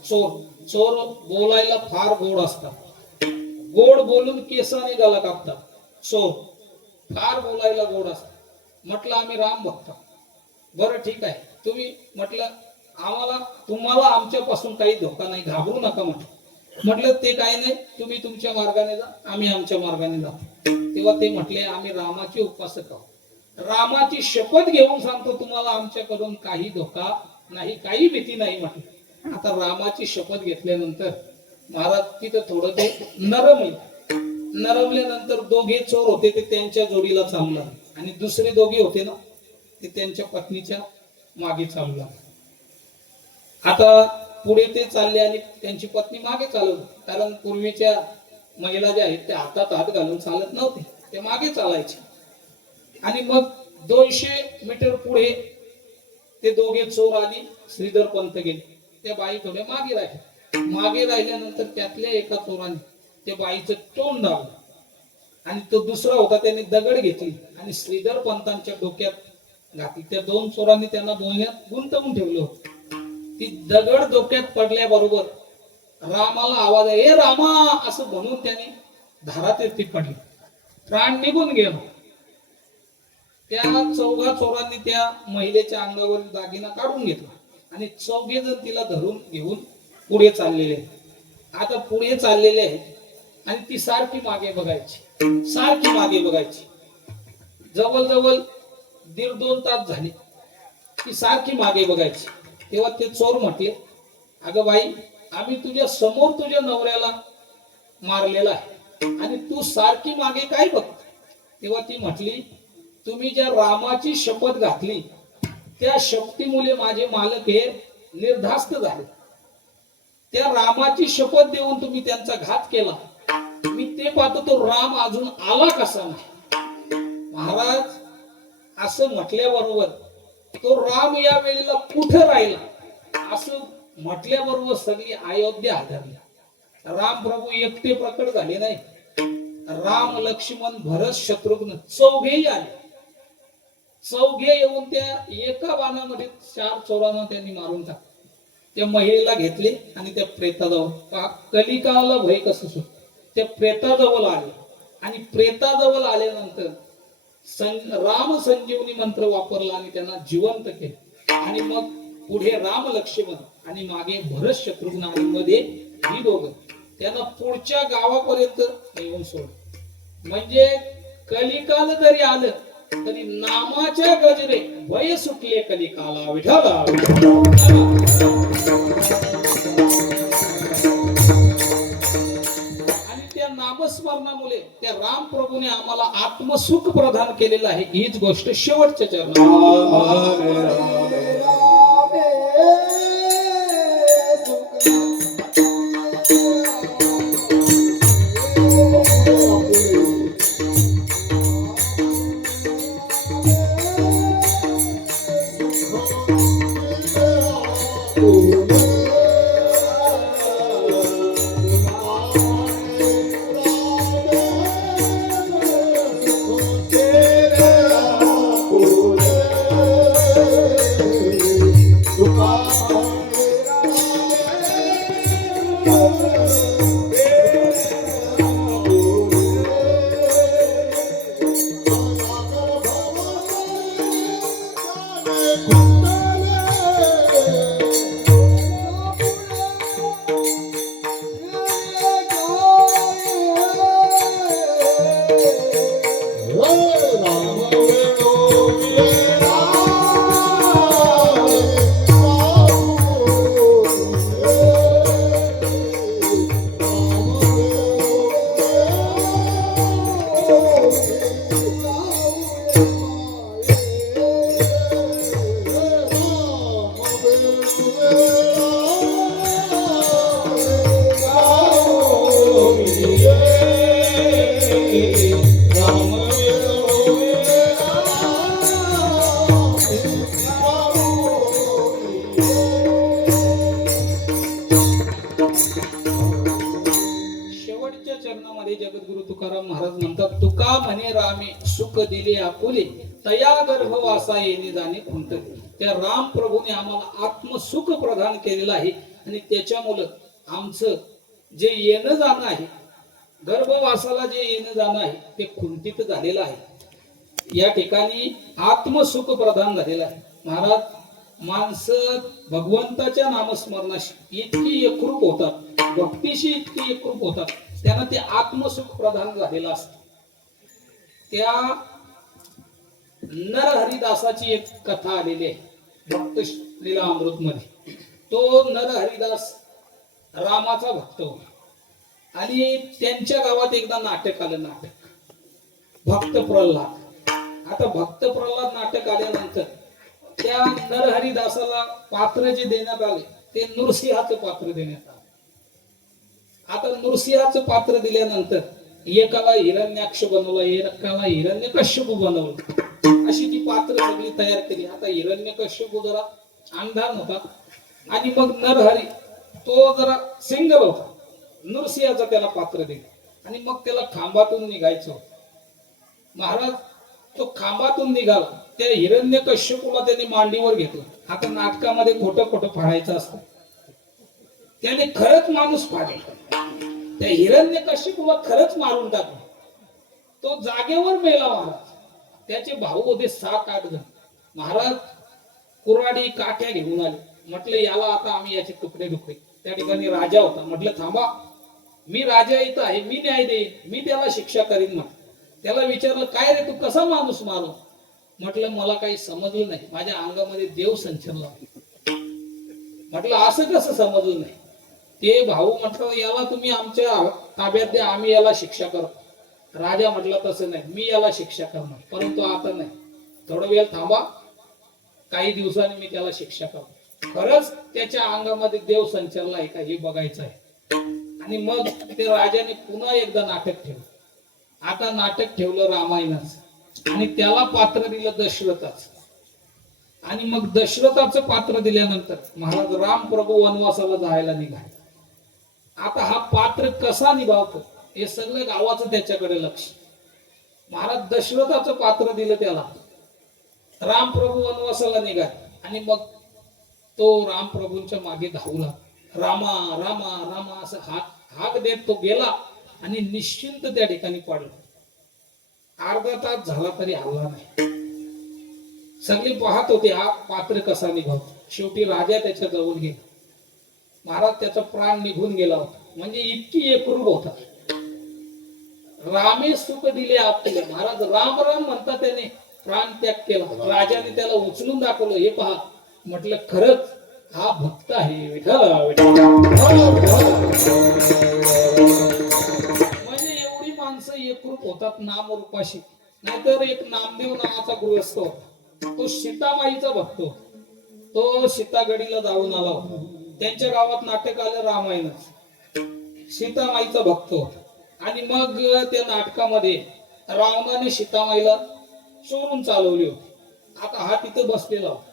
चोर बोलायला फार गोड असतात, गोड बोलून केसाने गला कापतात. चोर फार बोलायला गोड असतात. म्हटलं आम्ही राम भक्त. बरं ठीक आहे, तुम्ही म्हटलं तुम्हाला आमच्यापासून काही धोका नाही, घाबरू नका. म्हटलं ते काही नाही, तुम्ही तुमच्या मार्गाने जा, आम्ही आमच्या मार्गाने जातो. तेव्हा ते म्हटले आम्ही रामाचे उपासक आहोत, रामाची शपथ घेऊन सांगतो तुम्हाला आमच्याकडून काही धोका नाही, काही भीती नाही. म्हटलं आता रामाची शपथ घेतल्यानंतर महाराज तिथं थोडं ते नरमल्यानंतर दोघे चोर होते ते त्यांच्या जोडीला चालला आणि दुसरे दोघे होते ना ते त्यांच्या पत्नीच्या मागे चालला. आता पुढे ते चालले आणि त्यांची पत्नी मागे चालवली, कारण पूर्वीच्या महिला ज्या आहेत त्या हातात हात घालून चालत नव्हते, ते मागे चालायचे. आणि मग 200 मीटर पुढे ते दोघे चोर आणि श्रीधर पंत गेले. त्या बाई थोड्या मागे राहिल्या. मागे राहिल्यानंतर त्यातल्या एका चोराने त्या बाईचं तोंड दाबलं आणि तो दुसरा होता त्याने दगड घेतली आणि श्रीधर पंतांच्या डोक्यात घातली. त्या 2 चोरांनी त्यांना बोलण्यात गुंतवून ठेवलं होतं. ती दगड डोक्यात पडल्याबरोबर रामाला आवाज आहे, ए रामा असं म्हणून त्याने धारातीर्थी पडले, प्राण निघून गेला. त्या चौघा चोरांनी त्या महिलेच्या अंगावर दागिना काढून घेतला आणि चौघे जण तिला धरून घेऊन पुढे चाललेले आहेत. आता पुढे चाललेले आहेत आणि ती सारखी मागे बघायची, सारखी मागे बघायची. जवळजवळ 1.5-2 तास झाले, ती सारखी मागे बघायची. तेव्हा ते चोर म्हटले, अगं बाई, आम्ही तुझ्या समोर तुझ्या नवऱ्याला मारलेला आहे आणि तू सारखी मागे काय बघ? तेव्हा ती म्हटली, तुम्ही ज्या रामाची शपथ घातली त्या शपथीमुळे माझे मालक हे निर्धास्त झाले. त्या रामाची शपथ देऊन तुम्ही त्यांचा घात केला. मी ते पाहतो तो राम अजून आला कसा नाही. महाराज, असं म्हटल्याबरोबर तो राम या वेळेला कुठं राहिला असं म्हटल्याबरोबर सगळी अयोध्या हादरली. राम प्रभू एकटे प्रकट झाले नाही, राम लक्ष्मण भरत शत्रुघ्न चौघेही आले. चौघे येऊन त्या एका बाणामध्ये 4 चोरांना त्यांनी मारून टाकले. त्या महिलेला घेतले आणि त्या प्रेताजवळ, कलिकाला भय कसं सुट, त्या प्रेताजवळ आले आणि प्रेताजवळ आल्यानंतर राम संजीवनी मंत्र वापरला आणि त्यांना जिवंत केले. आणि मग पुढे राम लक्ष्मण आणि मागे भरत शत्रुघ्न आणि मध्ये ही दोघं त्यांना पुढच्या गावापर्यंत येऊन सोड. म्हणजे कलिकाल जरी आलं तरी नामाच्या गजरे भय सुटले कलिकाला. विठाला आणि त्या नामस्मरणामुळे त्या राम प्रभूने आम्हाला आत्मसुख प्रदान केलेलं आहे. हीच गोष्ट शेवटच्या चरणात. शेवटच्या चरणामध्ये जगद्गुरु तुकाराम महाराज म्हणतात, तुका म्हणे रामे सुख दिले आपुले, तया गर्भवासा येणे जाणे खुंट. त्या राम प्रभूने आम्हाला आत्मसुख प्रदान केलेलं आहे आणि त्याच्यामुळं आमचं जे येणं जाणं आहे, गर्भवासाला जे येणं जाणं आहे ते खुंटीत झालेलं आहे. या ठिकाणी आत्मसुख प्रदान झालेलं आहे. महाराज, माणसं भगवंताच्या नामस्मरणाशी इतकी एकरूप होतात, भक्तीशी इतकी एकरूप होतात, त्यांना ते आत्मसुख प्रदान झालेलं असतं. त्या नरहरिदासाची एक कथा आलेली आहे भक्त लीला अमृत मध्ये. तो नरहरिदास रामाचा भक्त होता आणि त्यांच्या गावात एकदा नाटक आलं, नाटक भक्त प्रल्हाद. आता भक्त प्रल्हाद नाटक आल्यानंतर त्या नरहरिदासाला पात्र जे देण्यात आले ते नृसिंहाचं पात्र देण्यात आलं. आता नृसिंहाचं पात्र दिल्यानंतर एकाला हिरण्याक्ष बनवलं, एकाला हिरण्यकश्यप बनवलं, अशी ती पात्र सगळी तयार केली. आता हिरण्यकश्यप जरा अंधार होता आणि मग नरहरी तो जरा सिंगल होता. नृसिंहाचं त्याला पात्र दिलं आणि मग त्याला खांबातून निघायचं होतं. महाराज, तो खांबातून निघाला, त्या हिरण्यकश्यपूला त्याने मांडीवर घेतलं. आता नाटकामध्ये खोटं खोटं फाडायचं असतं, त्याने खरंच माणूस फाडला. त्या हिरण्यकश्यपूला खरंच मारून टाकलं. तो जागेवर मेला महाराज. त्याचे भाऊ होते 7-8 जण. महाराज कुऱ्हाडी काठ्या घेऊन आले. म्हटलं याला आता आम्ही याचे तुकडे दुकडे. त्या ठिकाणी राजा होता. म्हटलं थांबा, मी राजा इथं आहे, मी न्याय देईन, मी त्याला शिक्षा करीन. म्हटलं त्याला विचारलं काय रे तू कसा माणूस मारला? म्हटलं मला काही समजलं नाही, माझ्या अंगामध्ये देव संचरला. म्हटलं असं कसं समजलं नाही? ते भाऊ म्हटलं याला तुम्ही आमच्या ताब्यात द्या, आम्ही याला शिक्षा करतो. राजा म्हटलं तसं नाही, मी याला शिक्षा करणार, परंतु आता नाही, थोडा वेळ थांबा, काही दिवसांनी मी त्याला शिक्षा करतो. खरंच त्याच्या अंगामध्ये देव संचरला आहे का हे बघायचं आहे. आणि मग ते राजाने पुन्हा एकदा नाटक ठेवलं. आता नाटक ठेवलं रामायणाचं आणि त्याला पात्र दिलं दशरथाचं. आणि मग दशरथाचं पात्र दिल्यानंतर महाराज राम प्रभू वनवासाला जायला निघाले. आता हा पात्र कसा निभावतो हे सगळं गावाचं त्याच्याकडे लक्ष. महाराज दशरथाचं पात्र दिलं त्याला, राम प्रभू वनवासाला निघाले आणि मग तो राम प्रभूंच्या मागे धावू लागला. रामा रामा रामा असं हाक देत तो गेला आणि निश्चिंत त्या ठिकाणी पडला. अर्धा तास झाला तरी हल्ला नाही. सगळे पाहत होते हा पात्र कसा निभावतो. शेवटी राजा त्याच्या जवळ गेला. महाराज त्याचा प्राण निघून गेला होता, म्हणजे इतकी एकरूप होता. रामे सुख दिले आपले. महाराज राम राम म्हणता त्याने प्राण त्याग केला. राजाने त्याला उचलून दाखवलं, हे पहा. म्हटलं खरंच हा भक्त आहे. विठ्ठल म्हणजे एवढी माणसं एकरूप होतात नामरूपाशी. नाहीतर एक नामदेव नावाचा गृहस्थ होता, तो सीतामाईचा भक्त होता. तो सीतागडीला जाऊन आला होता. त्यांच्या गावात नाटक आलं रामायणाचं. सीतामाईचा भक्त होता. आणि मग त्या नाटकामध्ये रावणाने सीतामाईला चोरून चालवली होती. आता हा तिथं बसलेला होता.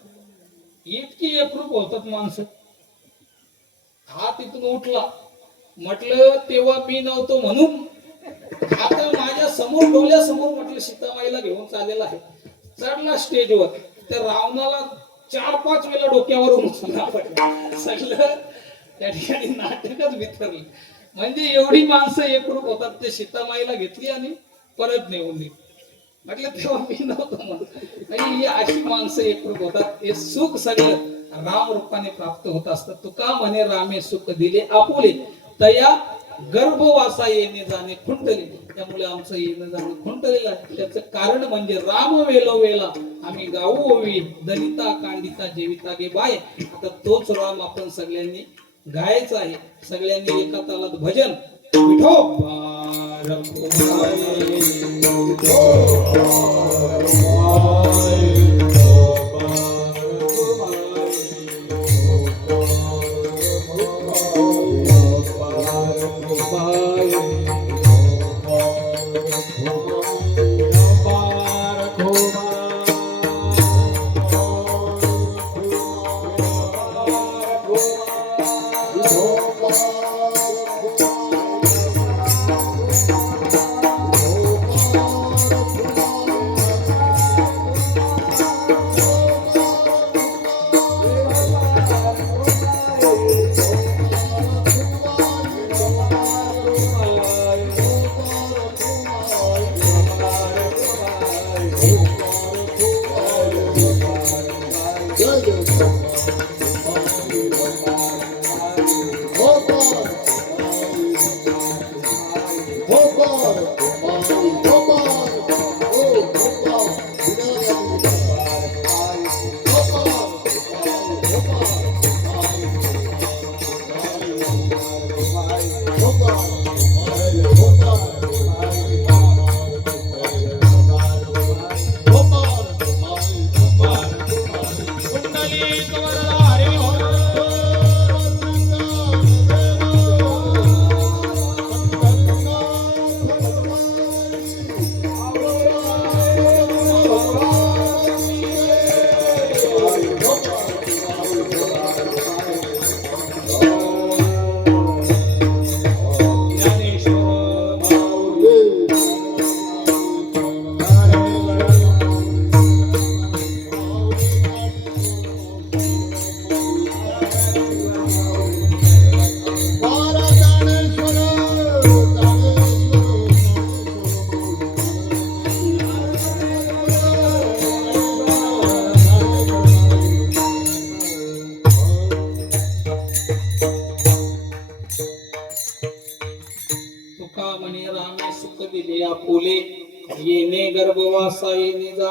इतकी एकरूप होतात माणसं. हा तिथून उठला. म्हटलं तेव्हा मी नव्हतो म्हणून आता माझ्या समोर डोळ्यासमोर म्हटलं सीतामाईला घेऊन चाललेला आहे. चढला स्टेजवर. त्या रावणाला 4-5 वेळा डोक्यावरून उचलला पडला. सगळं त्या ठिकाणी नाटकच बिथरलं. म्हणजे एवढी माणसं एकरूप होतात. ते सीतामाईला घेतली आणि परत नेऊन दिली. म्हटलं तेव्हा मी नव्हतो म्हणून. म्हणजे ही अशी माणसं एकरूप होतात. हे सुख सगळं राम रूपाने प्राप्त होत असतं. तुका म्हणे रामे सुख दिले आपुले, तया गर्भवासा येणे जाणे खुंटले. त्यामुळे आमचं येणं जाणं खुंटलेलं आहे. त्याचं कारण म्हणजे राम वेलो वेला आम्ही गाऊ ओवी, दलिता कांडिता जेविता गे बाय. आता तोच राम आपण सगळ्यांनी गायचं आहे. सगळ्यांनी एका तालात भजन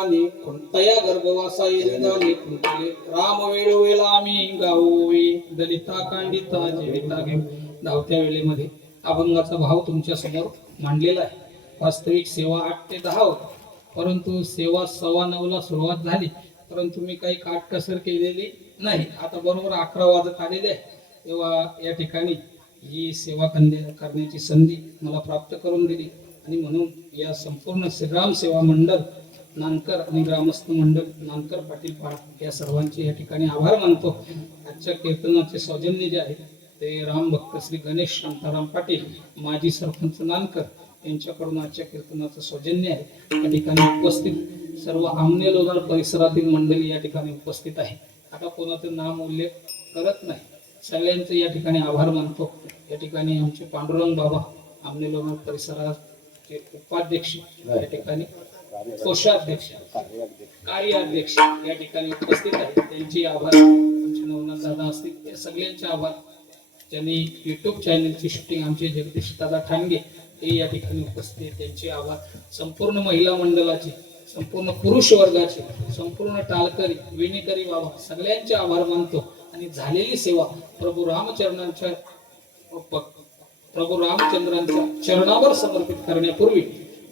गाणे खुंटया गर्भवासा येरी गाणे खुंटले राम वेळोवेळा आम्ही गावोवे दलिता कांडिता जेविता घेऊ. धावत्या वेळेमध्ये अभंगाचा भाव तुमच्या समोर मांडलेला आहे. वास्तविक सेवा 8 ते 10 होती, परंतु सेवा 9:15 सुरुवात झाली, परंतु मी काही काटकसर केलेली नाही. आता बरोबर 11 वाजत आलेले आहे, तेव्हा या ठिकाणी ही सेवा करण्याची संधी मला प्राप्त करून दिली आणि म्हणून या संपूर्ण श्रीराम सेवा मंडळ नानकर आणि ग्रामस्थ मंडळ नानकर पाटील पाडा या सर्वांचे या ठिकाणी आभार मानतो. आजच्या कीर्तनाचे सौजन्य जे आहे ते राम भक्त श्री गणेश शांताराम पाटील माजी सरपंच नानकर यांच्याकडून आजच्या कीर्तनाचं सौजन्य आहे. या ठिकाणी उपस्थित सर्व आमने लोणार परिसरातील मंडळी या ठिकाणी उपस्थित आहे. आता कोणाचं नाम उल्लेख करत नाही, सगळ्यांचे या ठिकाणी आभार मानतो. या ठिकाणी आमचे पांडुरंग बाबा आमने लोणार परिसराचे उपाध्यक्ष, या ठिकाणी कोषाध्यक्ष, कार्याध्यक्ष या ठिकाणी उपस्थित आहेत. त्यांचे आभार. आमचे नवनाथ दादा असतील त्या सगळ्यांचे आभार. ज्यांनी युट्यूब चॅनलची शूटिंग आमचे जगदीश दादा ठाणगे हे या ठिकाणी उपस्थित आहेत, त्यांचे आभार. संपूर्ण महिला मंडळाचे, संपूर्ण पुरुष वर्गाचे, संपूर्ण टाळकरी विणेकरी बाबा सगळ्यांचे आभार मानतो. आणि झालेली सेवा प्रभू रामचंद्रांच्या चरणावर समर्पित करण्यापूर्वी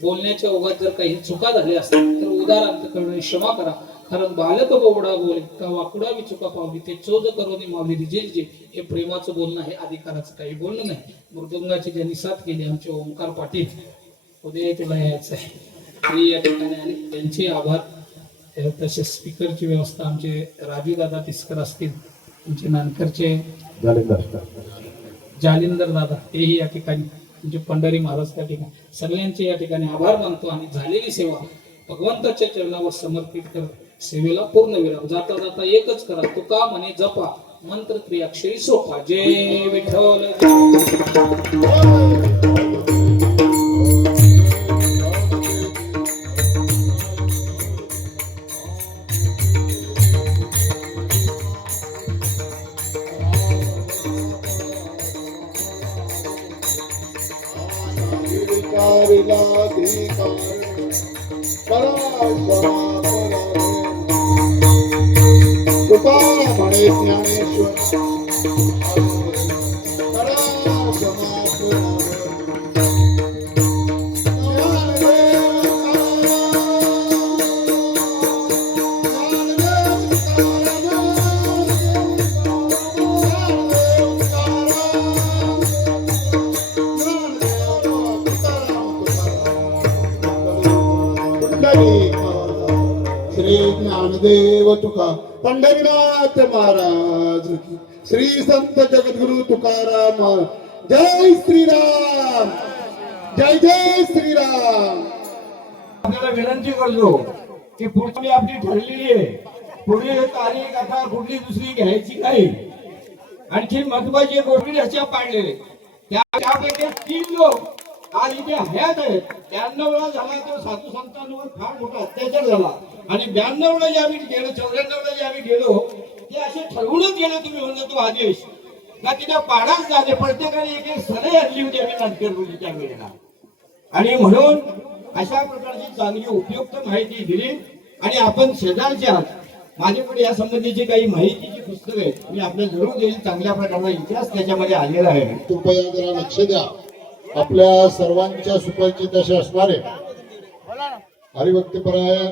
बोलण्याच्या ओघात जर काही चुका झाल्या असतील तर उदार अंतकरणे क्षमा करा. कारण बालक बोबडा बोले का वाकुडा मी चुका पावली ते चोज करोनी मावली रिजेल जे हे प्रेमाचं बोलणं आहे, अधिकाराचं काही बोलणं नाही. मृदुंगाची ज्यांनी साथ केली आमचे ओंकार पाटील, उद्या तुला यायचं आहे, ते या ठिकाणी आले, त्यांचे आभार. तसेच स्पीकरची व्यवस्था आमचे राजू दादा तिस्कर असतील, आमचे नानकरचे जालिंदर दादा तेही या ठिकाणी, आमचे पंढरी महाराज त्या ठिकाणी, सगळ्यांचे या ठिकाणी आभार मानतो. आणि झालेली सेवा भगवंताच्या चरणावर समर्पित कर. सेवेला पूर्ण विराम. जाता जाता एकच करा, तुका म्हणे जपा मंत्र त्रिअक्षरी सोपा. जय विठ्ठल. कृपा म्हणे ज्ञानेश्वर श्री ज्ञानदेव तुका पंढरीनाथ महाराज की, श्री संत जगद्गुरु तुकाराम महाराज. जय श्रीराम, जय जय श्रीराम. आपल्याला विनंती करतो की पुढची आपली ठरलेली आहे, पुढे तारीख आता कुठली दुसरी घ्यायची नाही. आणखी महत्वाची गोष्टी ह्याच्या पाडलेले त्यापैकी 3 लोक आज इथे हयात आहेत. 93ला झाला तो साधू संतांवर फार मोठा अत्याचार झाला आणि 92ला ज्यावेळी गेलो, 94ला ज्यावेळी गेलो, ते असे ठरवूनच गेलो. तुम्ही म्हणतो तो आदेश का तिथे पाडाच झाले, प्रत्येकाने एक एक सनई आणली होती आम्ही नाटकरच्या वेळेला. आणि म्हणून अशा प्रकारची चांगली उपयुक्त माहिती दिली. आणि आपण शेजारच्या आहात, माझ्याकडे या संबंधीची काही माहितीची पुस्तकं आहेत, मी आपल्याला जरूर देईल. चांगल्या प्रकारचा इतिहास त्याच्यामध्ये आलेला आहे. कृपया जरा लक्ष द्या. आपल्या सर्वांच्या सुपरिचित असे असणारे हरिभक्तीपरायण